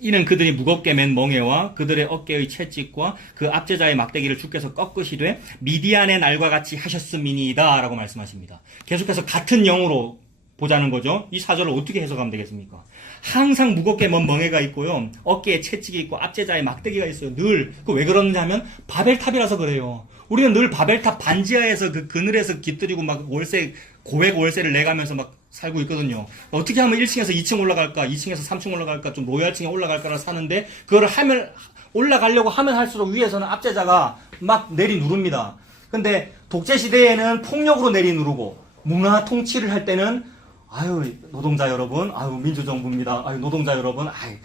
이는 그들이 무겁게 맨 멍에와 그들의 어깨의 채찍과 그 압제자의 막대기를 주께서 꺾으시되 미디안의 날과 같이 하셨음이니이다 라고 말씀하십니다. 계속해서 같은 영으로 보자는 거죠. 이 4절을 어떻게 해석하면 되겠습니까? 항상 무겁게 먼 멍에가 있고요. 어깨에 채찍이 있고 압제자의 막대기가 있어요. 늘. 그 왜 그러느냐 하면 바벨탑이라서 그래요. 우리는 늘 바벨탑 반지하에서 그 그늘에서 깃들이고 막 고액 월세를 내가면서 막 살고 있거든요. 어떻게 하면 1층에서 2층 올라갈까, 2층에서 3층 올라갈까, 좀 로얄층에 올라갈까를 사는데, 그거를 올라가려고 하면 할수록 위에서는 압제자가 막 내리누릅니다. 근데 독재시대에는 폭력으로 내리누르고, 문화 통치를 할 때는, 아유, 노동자 여러분, 아유, 민주정부입니다. 아유, 노동자 여러분, 아유,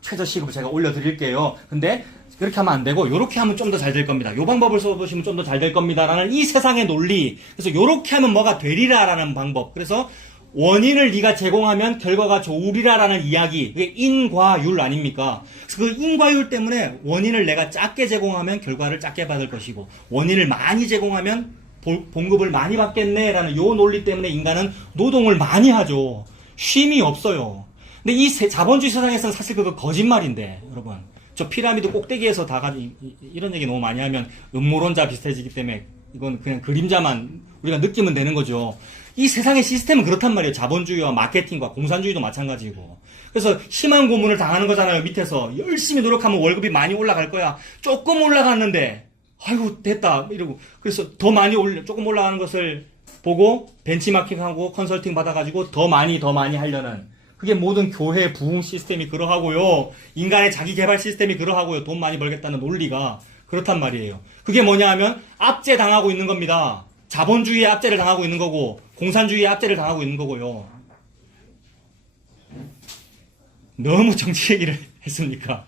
최저시급을 제가 올려드릴게요. 근데, 그렇게 하면 안 되고 요렇게 하면 좀 더 잘 될 겁니다. 요 방법을 써보시면 좀 더 잘 될 겁니다라는 이 세상의 논리. 그래서 요렇게 하면 뭐가 되리라라는 방법. 그래서 원인을 네가 제공하면 결과가 좋으리라라는 이야기. 그게 인과율 아닙니까? 그래서 그 인과율 때문에 원인을 내가 작게 제공하면 결과를 작게 받을 것이고 원인을 많이 제공하면 봉급을 많이 받겠네라는 요 논리 때문에 인간은 노동을 많이 하죠. 쉼이 없어요. 근데 이 자본주의 세상에서는 사실 그거 거짓말인데 여러분. 저 피라미드 꼭대기에서 다 가지고 이런 얘기 너무 많이 하면 음모론자 비슷해지기 때문에 이건 그냥 그림자만 우리가 느끼면 되는 거죠. 이 세상의 시스템은 그렇단 말이에요. 자본주의와 마케팅과 공산주의도 마찬가지고. 그래서 심한 고문을 당하는 거잖아요. 밑에서 열심히 노력하면 월급이 많이 올라갈 거야. 조금 올라갔는데 아이고 됐다 이러고 그래서 더 많이 조금 올라가는 것을 보고 벤치마킹하고 컨설팅 받아가지고 더 많이 하려는 그게 모든 교회 부흥 시스템이 그러하고요. 인간의 자기 개발 시스템이 그러하고요. 돈 많이 벌겠다는 논리가 그렇단 말이에요. 그게 뭐냐 하면 압제 당하고 있는 겁니다. 자본주의의 압제를 당하고 있는 거고 공산주의의 압제를 당하고 있는 거고요. 너무 정치 얘기를 했습니까?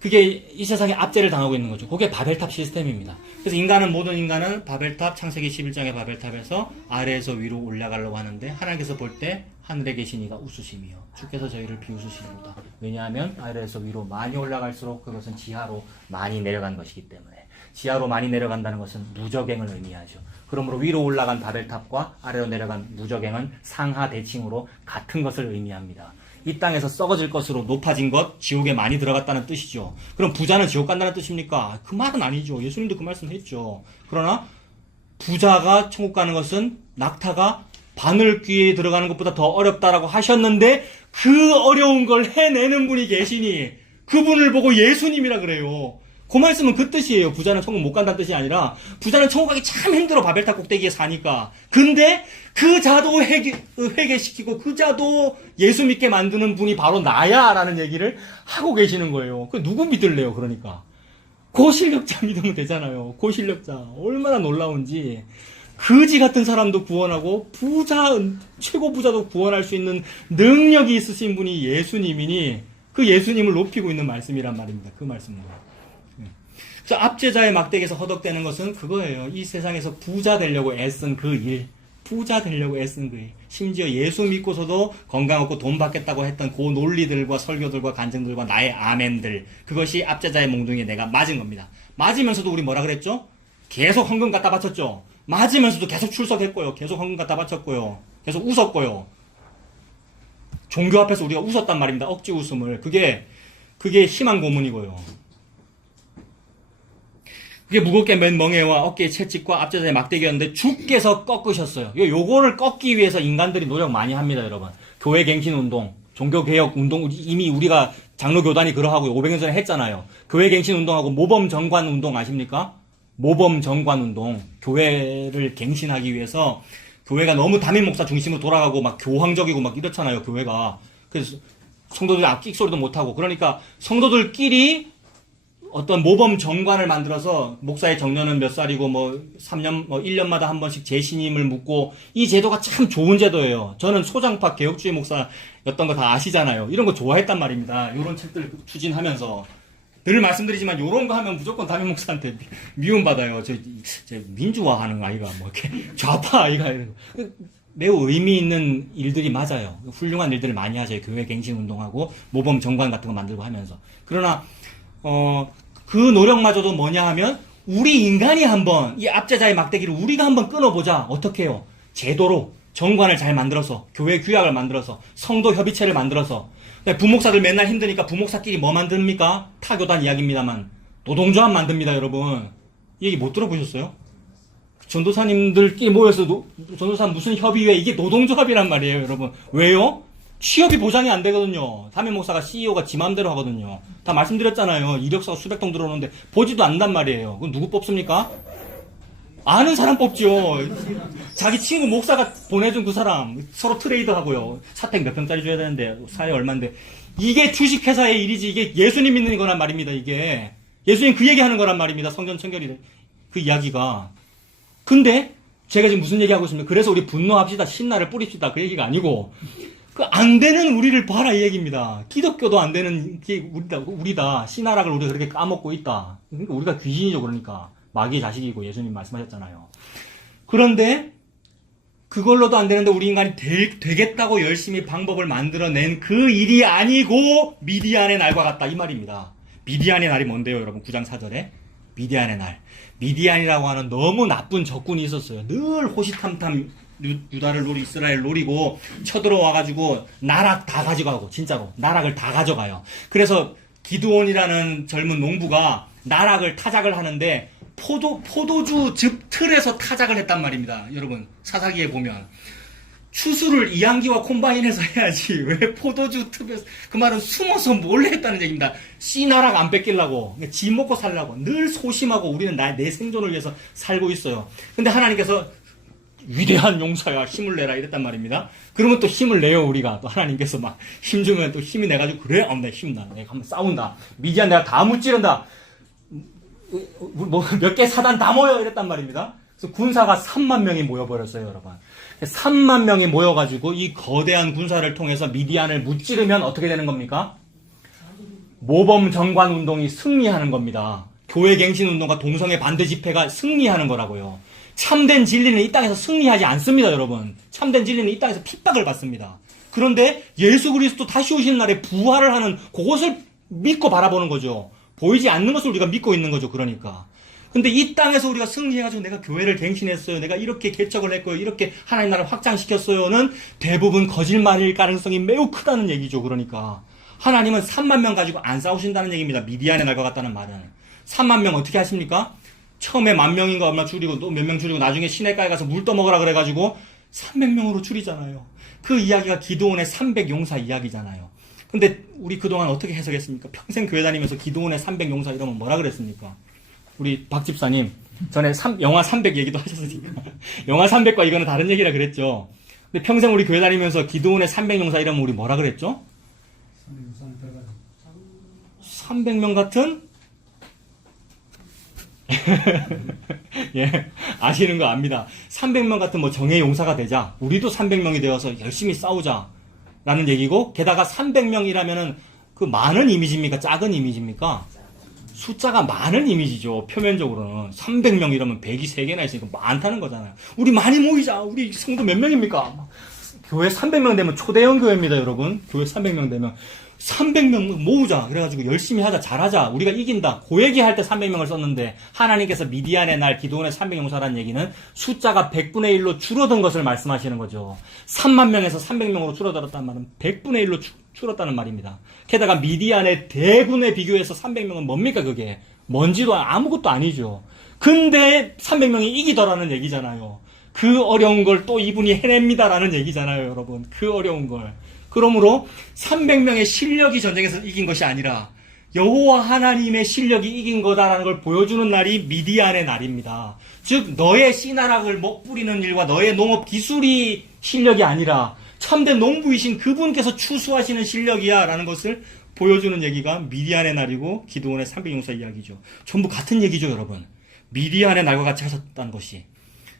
그게 이 세상에 압제를 당하고 있는 거죠. 그게 바벨탑 시스템입니다. 그래서 모든 인간은 바벨탑, 창세기 11장의 바벨탑에서 아래에서 위로 올라가려고 하는데 하나님께서 볼 때 하늘에 계신 이가 웃으심이요. 주께서 저희를 비웃으시리로다. 왜냐하면 아래에서 위로 많이 올라갈수록 그것은 지하로 많이 내려간 것이기 때문에 지하로 많이 내려간다는 것은 무적행을 의미하죠. 그러므로 위로 올라간 바벨탑과 아래로 내려간 무적행은 상하 대칭으로 같은 것을 의미합니다. 이 땅에서 썩어질 것으로 높아진 것, 지옥에 많이 들어갔다는 뜻이죠. 그럼 부자는 지옥 간다는 뜻입니까? 그 말은 아니죠. 예수님도 그 말씀 했죠. 그러나 부자가 천국 가는 것은 낙타가 바늘귀에 들어가는 것보다 더 어렵다라고 하셨는데 그 어려운 걸 해내는 분이 계시니 그분을 보고 예수님이라 그래요. 그 말씀은 그 뜻이에요. 부자는 천국 못 간다는 뜻이 아니라 부자는 천국 가기 참 힘들어. 바벨탑 꼭대기에 사니까. 근데 그 자도 회개시키고 그 자도 예수 믿게 만드는 분이 바로 나야 라는 얘기를 하고 계시는 거예요. 그 누구 믿을래요? 그러니까 고실력자 믿으면 되잖아요. 고실력자 얼마나 놀라운지. 거지 같은 사람도 구원하고 최고 부자도 구원할 수 있는 능력이 있으신 분이 예수님이니 그 예수님을 높이고 있는 말씀이란 말입니다. 그 말씀은. 그래서 압제자의 막대기에서 허덕대는 것은 그거예요. 이 세상에서 부자 되려고 애쓴 그 일. 부자 되려고 애쓴 그 일. 심지어 예수 믿고서도 건강 없고 돈 받겠다고 했던 그 논리들과 설교들과 간증들과 나의 아멘들. 그것이 압제자의 몽둥이에 내가 맞은 겁니다. 맞으면서도 우리 뭐라 그랬죠? 계속 헌금 갖다 바쳤죠. 맞으면서도 계속 출석했고요. 계속 헌금 갖다 바쳤고요. 계속 웃었고요. 종교 앞에서 우리가 웃었단 말입니다. 억지 웃음을. 그게 심한 고문이고요. 그게 무겁게 맨 멍에와 어깨에 채찍과 앞제자의 막대기였는데 주께서 꺾으셨어요. 요거를 꺾기 위해서 인간들이 노력 많이 합니다, 여러분. 교회 갱신 운동, 종교개혁 운동, 이미 우리가 장로교단이 그러하고 500년 전에 했잖아요. 교회 갱신 운동하고 모범 정관 운동 아십니까? 모범 정관 운동. 교회를 갱신하기 위해서 교회가 너무 담임 목사 중심으로 돌아가고 막 교황적이고 막 이렇잖아요, 교회가. 그래서 성도들이 끽소리도 못하고. 그러니까 성도들끼리 어떤 모범 정관을 만들어서 목사의 정년은 몇 살이고 1년마다 한 번씩 재신임을 묻고 이 제도가 참 좋은 제도예요. 저는 소장파 개혁주의 목사였던 거 다 아시잖아요. 이런 거 좋아했단 말입니다. 이런 책들 추진하면서. 늘 말씀드리지만 이런 거 하면 무조건 담임 목사한테 미움받아요. 저 민주화하는 아이가 이렇게 좌파 아이가 이런 거. 매우 의미 있는 일들이 맞아요. 훌륭한 일들을 많이 하죠. 교회 갱신 운동하고 모범 정관 같은 거 만들고 하면서. 그러나 그 노력마저도 뭐냐 하면 우리 인간이 한번 이 압제자의 막대기를 우리가 한번 끊어보자. 어떻게 해요? 제도로 정관을 잘 만들어서 교회 규약을 만들어서 성도 협의체를 만들어서 부목사들 맨날 힘드니까 부목사끼리 뭐 만듭니까? 타교단 이야기입니다만 노동조합 만듭니다. 여러분 이 얘기 못 들어보셨어요? 전도사님들끼리 모여서 전도사 무슨 협의회 이게 노동조합이란 말이에요. 여러분 왜요? 취업이 보장이 안 되거든요. 담임 목사가 CEO가 지 맘대로 하거든요. 다 말씀드렸잖아요. 이력서가 수백 통 들어오는데 보지도 않는단 말이에요. 그럼 누구 뽑습니까? 아는 사람 뽑죠. 자기 친구 목사가 보내준 그 사람 서로 트레이드 하고요. 사택 몇 평짜리 줘야 되는데 사회 얼만데 이게 주식회사의 일이지 이게 예수님 믿는 거란 말입니다. 이게 예수님 그 얘기하는 거란 말입니다. 성전 청결이 그 이야기가. 근데 제가 지금 무슨 얘기하고 있습니까? 그래서 우리 분노합시다. 신나를 뿌립시다. 그 얘기가 아니고 그 안 되는 우리를 봐라 이 얘기입니다. 기독교도 안 되는 게 우리다. 신하락을 우리가 그렇게 까먹고 있다. 그러니까 우리가 귀신이죠. 그러니까 마귀의 자식이고 예수님 말씀하셨잖아요. 그런데 그걸로도 안 되는데 우리 인간이 되겠다고 열심히 방법을 만들어낸 그 일이 아니고 미디안의 날과 같다 이 말입니다. 미디안의 날이 뭔데요 여러분? 9장 4절에 미디안의 날. 미디안이라고 하는 너무 나쁜 적군이 있었어요. 늘 호시탐탐 유다를 이스라엘 노리고 쳐들어와가지고 나락 다 가져가고 진짜로 나락을 다 가져가요. 그래서 기드온이라는 젊은 농부가 나락을 타작을 하는데 포도주 즙 틀에서 타작을 했단 말입니다. 여러분 사사기에 보면 추수를 이항기와 콤바인에서 해야지 왜 포도주 틈에서 그 말은 숨어서 몰래 했다는 얘기입니다. 씨 나락 안 뺏기려고 지 먹고 살려고 늘 소심하고 우리는 내 생존을 위해서 살고 있어요. 근데 하나님께서 위대한 용사야 힘을 내라 이랬단 말입니다. 그러면 또 힘을 내요. 우리가 또 하나님께서 막 힘주면 또 힘이 내가지고 그래 내 힘나 내가 한번 싸운다. 미디안 내가 다 무찌른다. 뭐 몇 개 사단 다 모여 이랬단 말입니다. 그래서 군사가 3만 명이 모여버렸어요. 여러분 3만 명이 모여가지고 이 거대한 군사를 통해서 미디안을 무찌르면 어떻게 되는 겁니까? 모범 정관 운동이 승리하는 겁니다. 교회 갱신 운동과 동성애 반대 집회가 승리하는 거라고요. 참된 진리는 이 땅에서 승리하지 않습니다, 여러분. 참된 진리는 이 땅에서 핍박을 받습니다. 그런데 예수 그리스도 다시 오시는 날에 부활을 하는 그것을 믿고 바라보는 거죠. 보이지 않는 것을 우리가 믿고 있는 거죠, 그러니까. 근데 이 땅에서 우리가 승리해가지고 내가 교회를 갱신했어요. 내가 이렇게 개척을 했고요. 이렇게 하나님 나라를 확장시켰어요는 대부분 거짓말일 가능성이 매우 크다는 얘기죠, 그러니까. 하나님은 3만 명 가지고 안 싸우신다는 얘기입니다. 미디안의 날과 같다는 말은. 3만 명 어떻게 하십니까? 처음에 10,000명인가 얼마 줄이고 또 몇 명 줄이고 나중에 시내가에 가서 물 떠먹으라 그래가지고 300명으로 줄이잖아요. 그 이야기가 기드온의 300용사 이야기잖아요. 근데 우리 그동안 어떻게 해석했습니까? 평생 교회 다니면서 기드온의 300용사 이러면 뭐라 그랬습니까? 우리 박 집사님 전에 영화 300 얘기도 하셨으니까 영화 300과 이거는 다른 얘기라 그랬죠. 근데 평생 우리 교회 다니면서 기드온의 300용사 이러면 우리 뭐라 그랬죠? 300명 같은 예, 아시는 거 압니다. 300명 같은 뭐 정의 용사가 되자. 우리도 300명이 되어서 열심히 싸우자. 라는 얘기고, 게다가 300명이라면은 그 많은 이미지입니까? 작은 이미지입니까? 숫자가 많은 이미지죠. 표면적으로는. 300명 이러면 100이 3개나 있으니까 많다는 거잖아요. 우리 많이 모이자. 우리 성도 몇 명입니까? 교회 300명 되면 초대형 교회입니다, 여러분. 교회 300명 되면. 300명 모으자. 그래가지고 열심히 하자. 잘하자. 우리가 이긴다. 그 얘기할 때 300명을 썼는데 하나님께서 미디안의 날 기드온의 300용사라는 얘기는 숫자가 100분의 1로 줄어든 것을 말씀하시는 거죠. 3만 명에서 300명으로 줄어들었다는 말은 100분의 1로 줄었다는 말입니다. 게다가 미디안의 대군에 비교해서 300명은 뭡니까 그게? 먼지도 아무것도 아니죠. 근데 300명이 이기더라는 얘기잖아요. 그 어려운 걸 또 이분이 해냅니다라는 얘기잖아요, 여러분. 그 어려운 걸. 그러므로 300명의 실력이 전쟁에서 이긴 것이 아니라 여호와 하나님의 실력이 이긴 거다라는 걸 보여주는 날이 미디안의 날입니다. 즉 너의 씨나락을 뿌리는 일과 너의 농업 기술이 실력이 아니라 참된 농부이신 그분께서 추수하시는 실력이야 라는 것을 보여주는 얘기가 미디안의 날이고 기드온의 300용사 이야기죠. 전부 같은 얘기죠, 여러분. 미디안의 날과 같이 하셨다는 것이.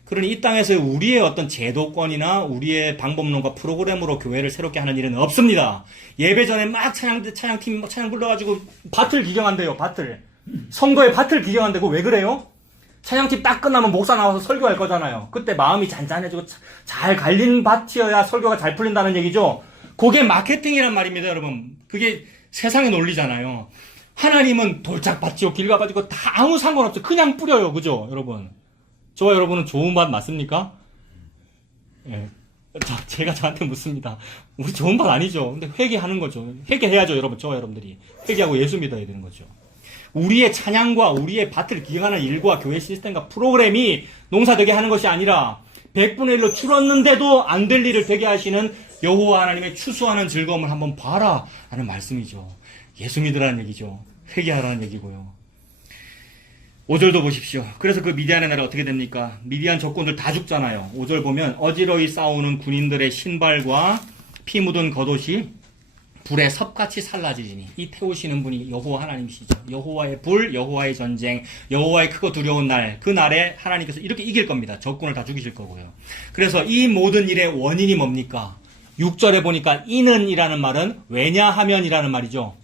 그러니 이 땅에서 우리의 어떤 제도권이나 우리의 방법론과 프로그램으로 교회를 새롭게 하는 일은 없습니다. 예배 전에 막 찬양 불러가지고 밭을 기경한대요, 밭을. 선거에 밭을 기경한다고 왜 그래요? 찬양팀 딱 끝나면 목사 나와서 설교할 거잖아요. 그때 마음이 잔잔해지고 잘 갈린 밭이어야 설교가 잘 풀린다는 얘기죠. 그게 마케팅이란 말입니다, 여러분. 그게 세상의 논리잖아요. 하나님은 돌짝밭이요, 길가밭이고 다 아무 상관없어요. 그냥 뿌려요, 그죠, 여러분? 저와 여러분은 좋은 밭 맞습니까? 예. 제가 저한테 묻습니다. 우리 좋은 밭 아니죠. 근데 회개하는 거죠. 회개해야죠, 여러분. 저와 여러분들이. 회개하고 예수 믿어야 되는 거죠. 우리의 찬양과 우리의 밭을 기억하는 일과 교회 시스템과 프로그램이 농사되게 하는 것이 아니라 100분의 1로 줄었는데도 안 될 일을 되게 하시는 여호와 하나님의 추수하는 즐거움을 한번 봐라 하는 말씀이죠. 예수 믿으라는 얘기죠. 회개하라는 얘기고요. 5절도 보십시오. 그래서 그 미디안의 날이 어떻게 됩니까? 미디안 적군들 다 죽잖아요. 5절 보면 어지러이 싸우는 군인들의 신발과 피 묻은 겉옷이 불에 섭같이 살라지니 이 태우시는 분이 여호와 하나님이시죠. 여호와의 불, 여호와의 전쟁, 여호와의 크고 두려운 날, 그 날에 하나님께서 이렇게 이길 겁니다. 적군을 다 죽이실 거고요. 그래서 이 모든 일의 원인이 뭡니까? 6절에 보니까 이는 이라는 말은 왜냐하면이라는 말이죠.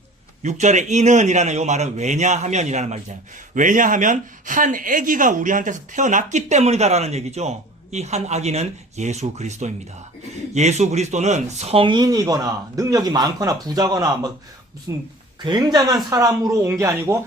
6절에 이는 이라는 요 말은 왜냐하면이라는 말이잖아요. 왜냐하면 한 아기가 우리한테서 태어났기 때문이다라는 얘기죠. 이 한 아기는 예수 그리스도입니다. 예수 그리스도는 성인이거나 능력이 많거나 부자거나 막 무슨 굉장한 사람으로 온 게 아니고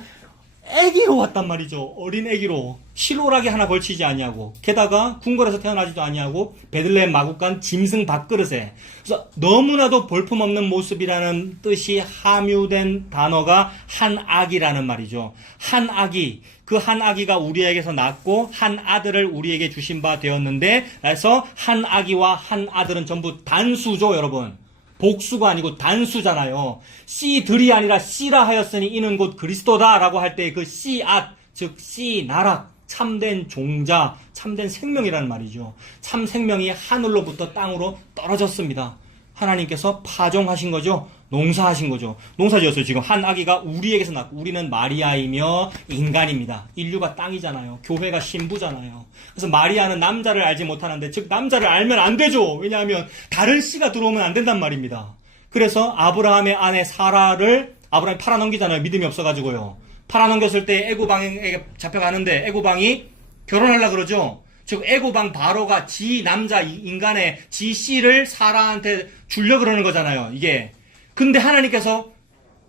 아기로 왔단 말이죠. 어린 아기로 실오라기 하나 걸치지 아니하고 게다가 궁궐에서 태어나지도 아니하고 베들레헴 마국간 짐승 밥그릇에 그래서 너무나도 볼품없는 모습이라는 뜻이 함유된 단어가 한 아기라는 말이죠. 한 아기, 그 한 아기가 우리에게서 낳고 한 아들을 우리에게 주신 바 되었는데 그래서 한 아기와 한 아들은 전부 단수죠, 여러분. 복수가 아니고 단수잖아요. 씨들이 아니라 씨라 하였으니 이는 곧 그리스도다라고 할 때 그 씨앗, 즉 씨나락, 참된 종자, 참된 생명이라는 말이죠. 참 생명이 하늘로부터 땅으로 떨어졌습니다. 하나님께서 파종하신 거죠. 농사하신 거죠. 농사지었어요. 지금 한 아기가 우리에게서 낳고 우리는 마리아이며 인간입니다. 인류가 땅이잖아요. 교회가 신부잖아요. 그래서 마리아는 남자를 알지 못하는데 즉 남자를 알면 안 되죠. 왜냐하면 다른 씨가 들어오면 안 된단 말입니다. 그래서 아브라함의 아내 사라를 아브라함이 팔아넘기잖아요. 믿음이 없어가지고요. 팔아넘겼을 때 애고방에게 잡혀가는데 애고방이 결혼하려고 그러죠. 즉 애고방 바로가 지 남자 인간의 지 씨를 사라한테 주려고 그러는 거잖아요. 이게 근데 하나님께서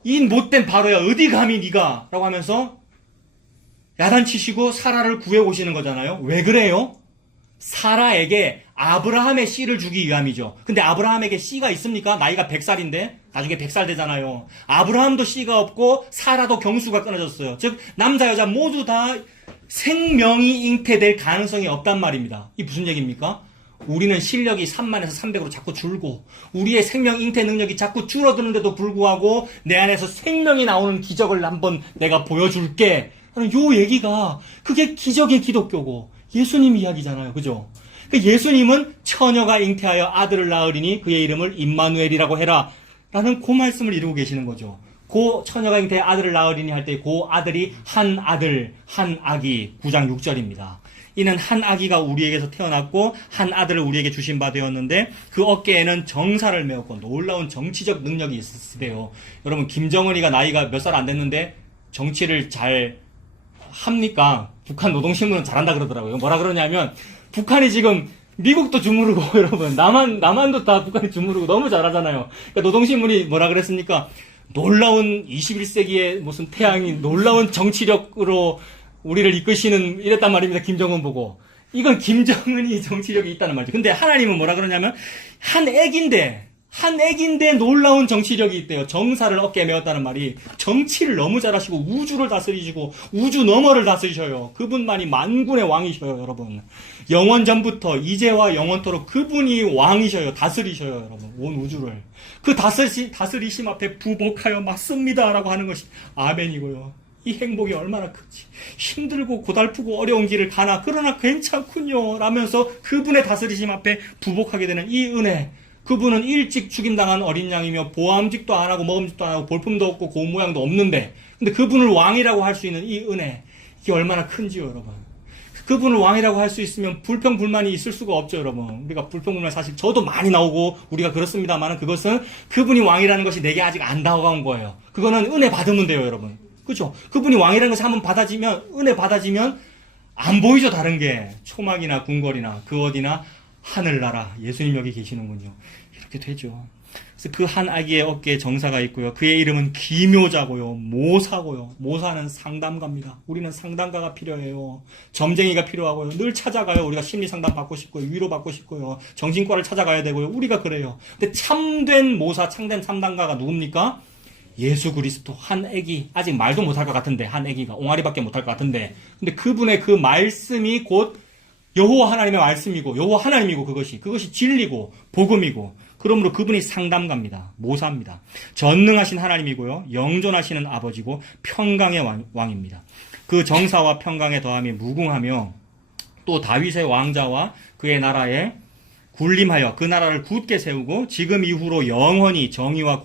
이 못된 바로야 어디 감히 네가 라고 하면서 야단치시고 사라를 구해 오시는 거잖아요. 왜 그래요? 사라에게 아브라함의 씨를 주기 위함이죠. 근데 아브라함에게 씨가 있습니까? 나이가 100살인데 나중에 100살 되잖아요. 아브라함도 씨가 없고 사라도 경수가 끊어졌어요. 즉 남자 여자 모두 다 생명이 잉태될 가능성이 없단 말입니다. 이 무슨 얘기입니까? 우리는 실력이 3만에서 300으로 자꾸 줄고 우리의 생명 잉태 능력이 자꾸 줄어드는데도 불구하고 내 안에서 생명이 나오는 기적을 한번 내가 보여줄게 하는 요 얘기가 그게 기적의 기독교고 예수님 이야기잖아요. 그죠? 예수님은 처녀가 잉태하여 아들을 낳으리니 그의 이름을 임마누엘이라고 해라 라는 그 말씀을 이루고 계시는 거죠. 그 처녀가 잉태해 아들을 낳으리니 할 때 그 아들이 한 아들, 한 아기 9장 6절입니다. 이는 한 아기가 우리에게서 태어났고 한 아들을 우리에게 주신 바 되었는데 그 어깨에는 정사를 메었고 놀라운 정치적 능력이 있으세요. 여러분 김정은이가 나이가 몇 살 안 됐는데 정치를 잘 합니까? 북한 노동신문은 잘한다 그러더라고요. 뭐라 그러냐면 북한이 지금 미국도 주무르고 여러분 남한도 다 북한이 주무르고 너무 잘하잖아요. 그러니까 노동신문이 뭐라 그랬습니까? 놀라운 21세기의 무슨 태양이 놀라운 정치력으로 우리를 이끄시는 이랬단 말입니다. 김정은 보고. 이건 김정은이 정치력이 있다는 말이죠. 근데 하나님은 뭐라 그러냐면 한 애기인데 놀라운 정치력이 있대요. 정사를 어깨에 메었다는 말이 정치를 너무 잘하시고 우주를 다스리시고 우주 너머를 다스리셔요. 그분만이 만군의 왕이셔요, 여러분. 영원 전부터 이제와 영원토록 그분이 왕이셔요. 다스리셔요, 여러분. 온 우주를. 그 다스리심 앞에 부복하여 맞습니다라고 하는 것이 아멘이고요. 이 행복이 얼마나 크지. 힘들고 고달프고 어려운 길을 가나 그러나 괜찮군요 라면서 그분의 다스리심 앞에 부복하게 되는 이 은혜. 그분은 일찍 죽임당한 어린 양이며 보암직도 안 하고 먹음직도 안 하고 볼품도 없고 고운 모양도 없는데 근데 그분을 왕이라고 할 수 있는 이 은혜. 이게 얼마나 큰지요, 여러분. 그분을 왕이라고 할 수 있으면 불평불만이 있을 수가 없죠, 여러분. 우리가 불평불만 사실 저도 많이 나오고 우리가 그렇습니다만 그것은 그분이 왕이라는 것이 내게 아직 안 다가온 거예요. 그거는 은혜 받으면 돼요, 여러분. 그죠? 그분이 왕이라는 것을 한번 은혜 받아지면 안 보이죠, 다른 게. 초막이나 궁궐이나 그 어디나 하늘나라. 예수님 여기 계시는군요. 이렇게 되죠. 그래서 그 한 아기의 어깨에 정사가 있고요. 그의 이름은 기묘자고요. 모사고요. 모사는 상담가입니다. 우리는 상담가가 필요해요. 점쟁이가 필요하고요. 늘 찾아가요. 우리가 심리 상담 받고 싶고요. 위로 받고 싶고요. 정신과를 찾아가야 되고요. 우리가 그래요. 근데 참된 모사, 참된 상담가가 누굽니까? 예수 그리스도 한 아기, 아직 말도 못할 것 같은데, 한 아기가 옹알이밖에 못할 것 같은데, 근데 그분의 그 말씀이 곧 여호와 하나님의 말씀이고 여호와 하나님이고 그것이 진리고 복음이고, 그러므로 그분이 상담가입니다. 모사입니다. 전능하신 하나님이고요. 영존하시는 아버지고 평강의 왕입니다. 그 정사와 평강의 더함이 무궁하며 또 다윗의 왕자와 그의 나라에 군림하여 그 나라를 굳게 세우고 지금 이후로 영원히 정의와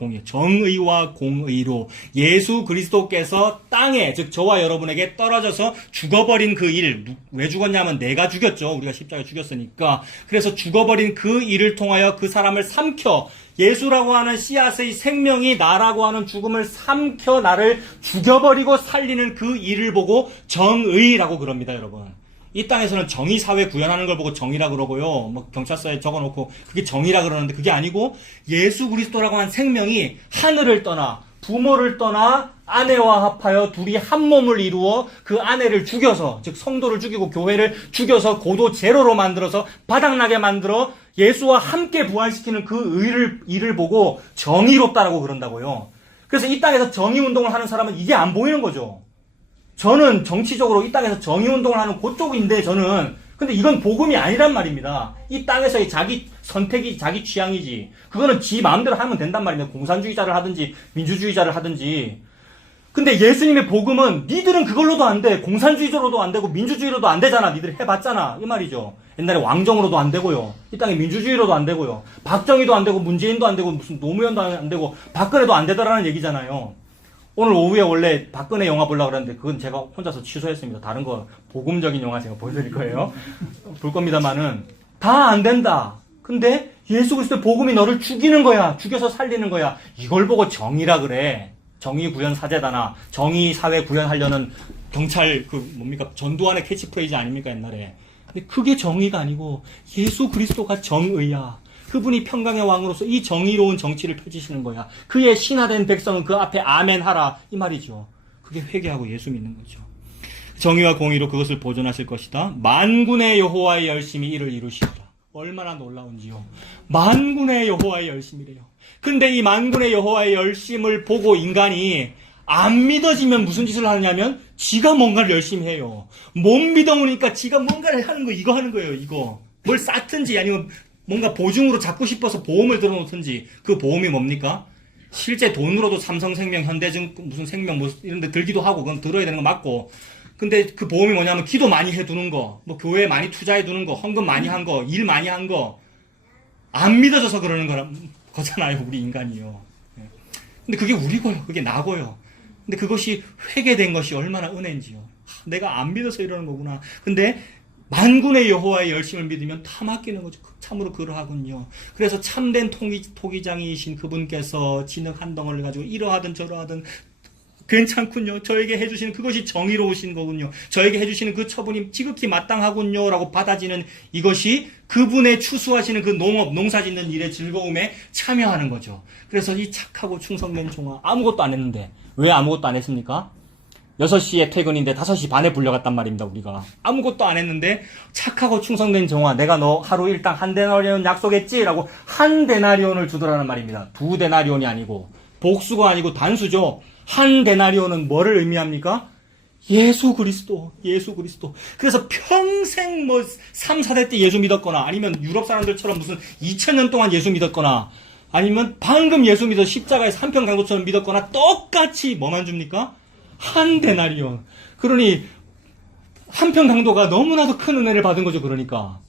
공의로 예수 그리스도께서 땅에, 즉 저와 여러분에게 떨어져서 죽어버린 그 일, 왜 죽었냐면 내가 죽였죠. 우리가 십자가에 죽였으니까. 그래서 죽어버린 그 일을 통하여 그 사람을 삼켜, 예수라고 하는 씨앗의 생명이 나라고 하는 죽음을 삼켜 나를 죽여버리고 살리는 그 일을 보고 정의라고 그럽니다, 여러분. 이 땅에서는 정의사회 구현하는 걸 보고 정의라 그러고요. 뭐 경찰서에 적어놓고 그게 정의라 그러는데, 그게 아니고 예수 그리스도라고 하는 생명이 하늘을 떠나 부모를 떠나 아내와 합하여 둘이 한 몸을 이루어 그 아내를 죽여서, 즉 성도를 죽이고 교회를 죽여서 고도 제로로 만들어서 바닥나게 만들어 예수와 함께 부활시키는 그 일을 보고 정의롭다라고 그런다고요. 그래서 이 땅에서 정의운동을 하는 사람은 이게 안 보이는 거죠. 저는 정치적으로 이 땅에서 정의운동을 하는 그쪽인데, 근데 이건 복음이 아니란 말입니다. 이 땅에서의 자기 선택이 자기 취향이지. 그거는 지 마음대로 하면 된단 말입니다. 공산주의자를 하든지 민주주의자를 하든지. 근데 예수님의 복음은 니들은 그걸로도 안 돼. 공산주의자로도 안 되고 민주주의로도 안 되잖아. 니들 해봤잖아. 이 말이죠. 옛날에 왕정으로도 안 되고요. 이 땅에 민주주의로도 안 되고요. 박정희도 안 되고 문재인도 안 되고 무슨 노무현도 안 되고 박근혜도 안 되더라는 얘기잖아요. 오늘 오후에 원래 박근혜 영화 보려고 그랬는데 그건 제가 혼자서 취소했습니다. 다른 거 복음적인 영화 제가 보여드릴 거예요. 볼 겁니다만은 다 안 된다. 근데 예수 그리스도의 복음이 너를 죽이는 거야. 죽여서 살리는 거야. 이걸 보고 정의라 그래. 정의 구현 사제다나 정의 사회 구현하려는 경찰 전두환의 캐치프레이즈 아닙니까, 옛날에. 근데 그게 정의가 아니고 예수 그리스도가 정의야. 그분이 평강의 왕으로서 이 정의로운 정치를 펼치시는 거야. 그의 신하된 백성은 그 앞에 아멘 하라, 이 말이죠. 그게 회개하고 예수 믿는 거죠. 정의와 공의로 그것을 보존하실 것이다. 만군의 여호와의 열심히 이를 이루시리라. 얼마나 놀라운지요. 만군의 여호와의 열심이래요. 근데 이 만군의 여호와의 열심을 보고 인간이 안 믿어지면 무슨 짓을 하느냐면 지가 뭔가를 열심히 해요. 못 믿어오니까 지가 뭔가를 하는 거, 이거 하는 거예요. 이거 뭘 쌓든지 아니면 뭔가 보증으로 잡고 싶어서 보험을 들어놓든지. 그 보험이 뭡니까? 실제 돈으로도 삼성생명, 현대증, 무슨 생명 뭐 이런 데 들기도 하고 그건 들어야 되는 거 맞고. 근데 그 보험이 뭐냐면 기도 많이 해두는 거, 뭐 교회에 많이 투자해두는 거, 헌금 많이 한 거, 일 많이 한 거. 안 믿어져서 그러는 거잖아요, 우리 인간이요. 근데 그게 우리고요. 그게 나고요. 근데 그것이 회개된 것이 얼마나 은혜인지요. 내가 안 믿어서 이러는 거구나. 근데 만군의 여호와의 열심을 믿으면 다 맡기는 거죠. 참으로 그러하군요. 그래서 참된 토기장이신 그분께서 진흙 한 덩어리를 가지고 이러하든 저러하든 괜찮군요. 저에게 해주시는 그것이 정의로우신 거군요. 저에게 해주시는 그 처분이 지극히 마땅하군요. 라고 받아지는 이것이 그분의 추수하시는 그 농사 짓는 일의 즐거움에 참여하는 거죠. 그래서 이 착하고 충성된 종아, 아무것도 안 했는데. 왜 아무것도 안 했습니까? 6시에 퇴근인데 5시 반에 불려갔단 말입니다, 우리가. 아무것도 안 했는데, 착하고 충성된 종아, 내가 너 하루 일당 1데나리온 약속했지? 라고 1데나리온을 주더라는 말입니다. 2데나리온이 아니고, 복수가 아니고 단수죠. 1데나리온은 뭐를 의미합니까? 예수 그리스도. 그래서 평생 3, 4대 때 예수 믿었거나, 아니면 유럽 사람들처럼 무슨 2000년 동안 예수 믿었거나, 아니면 방금 예수 믿어 십자가에서 한평강도처럼 믿었거나, 똑같이 뭐만 줍니까? 1데나리온. 그러니 한평강도가 너무나도 큰 은혜를 받은 거죠. 그러니까.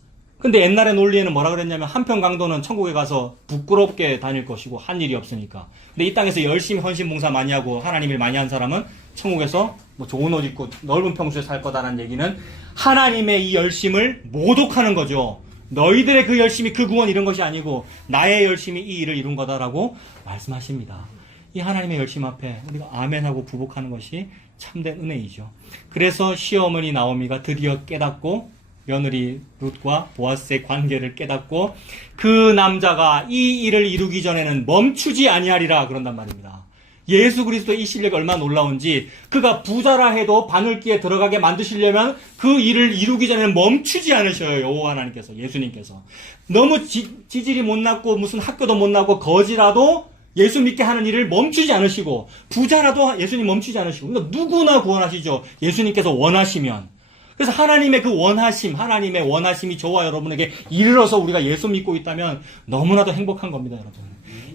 근데 옛날의 논리에는 뭐라 그랬냐면 한평강도는 천국에 가서 부끄럽게 다닐 것이고 한 일이 없으니까. 근데 이 땅에서 열심히 헌신봉사 많이 하고 하나님 일 많이 한 사람은 천국에서 뭐 좋은 옷 입고 넓은 평수에 살 거다라는 얘기는 하나님의 이 열심을 모독하는 거죠. 너희들의 그 열심이 그 구원 이런 것이 아니고 나의 열심이 이 일을 이룬 거다라고 말씀하십니다. 이 하나님의 열심 앞에 우리가 아멘하고 부복하는 것이 참된 은혜이죠. 그래서 시어머니 나오미가 드디어 깨닫고 며느리 룻과 보아스의 관계를 깨닫고 그 남자가 이 일을 이루기 전에는 멈추지 아니하리라 그런단 말입니다. 예수 그리스도의 이 실력이 얼마나 놀라운지 그가 부자라 해도 바늘기에 들어가게 만드시려면 그 일을 이루기 전에는 멈추지 않으셔요. 여호와 하나님께서, 예수님께서. 너무 지질이 못났고 무슨 학교도 못나고 거지라도 예수 믿게 하는 일을 멈추지 않으시고 부자라도 예수님 멈추지 않으시고 그러니까 누구나 구원하시죠. 예수님께서 원하시면. 그래서 하나님의 그 원하심, 하나님의 원하심이 저와 여러분에게 이르러서 우리가 예수 믿고 있다면 너무나도 행복한 겁니다, 여러분.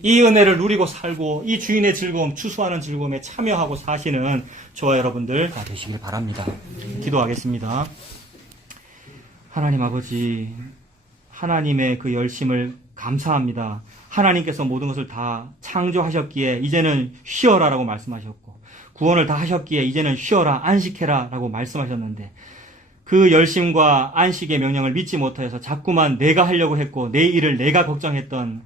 이 은혜를 누리고 살고 이 주인의 즐거움, 추수하는 즐거움에 참여하고 사시는 저와 여러분들 다 되시길 바랍니다. 기도하겠습니다. 하나님 아버지, 하나님의 그 열심을 감사합니다. 하나님께서 모든 것을 다 창조하셨기에 이제는 쉬어라라고 말씀하셨고 구원을 다 하셨기에 이제는 쉬어라, 안식해라라고 말씀하셨는데 그 열심과 안식의 명령을 믿지 못하여서 자꾸만 내가 하려고 했고 내 일을 내가 걱정했던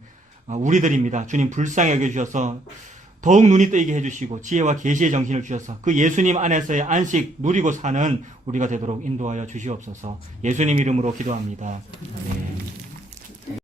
우리들입니다. 주님 불쌍히 여겨주셔서 더욱 눈이 뜨이게 해주시고 지혜와 계시의 정신을 주셔서 그 예수님 안에서의 안식 누리고 사는 우리가 되도록 인도하여 주시옵소서. 예수님 이름으로 기도합니다. 네.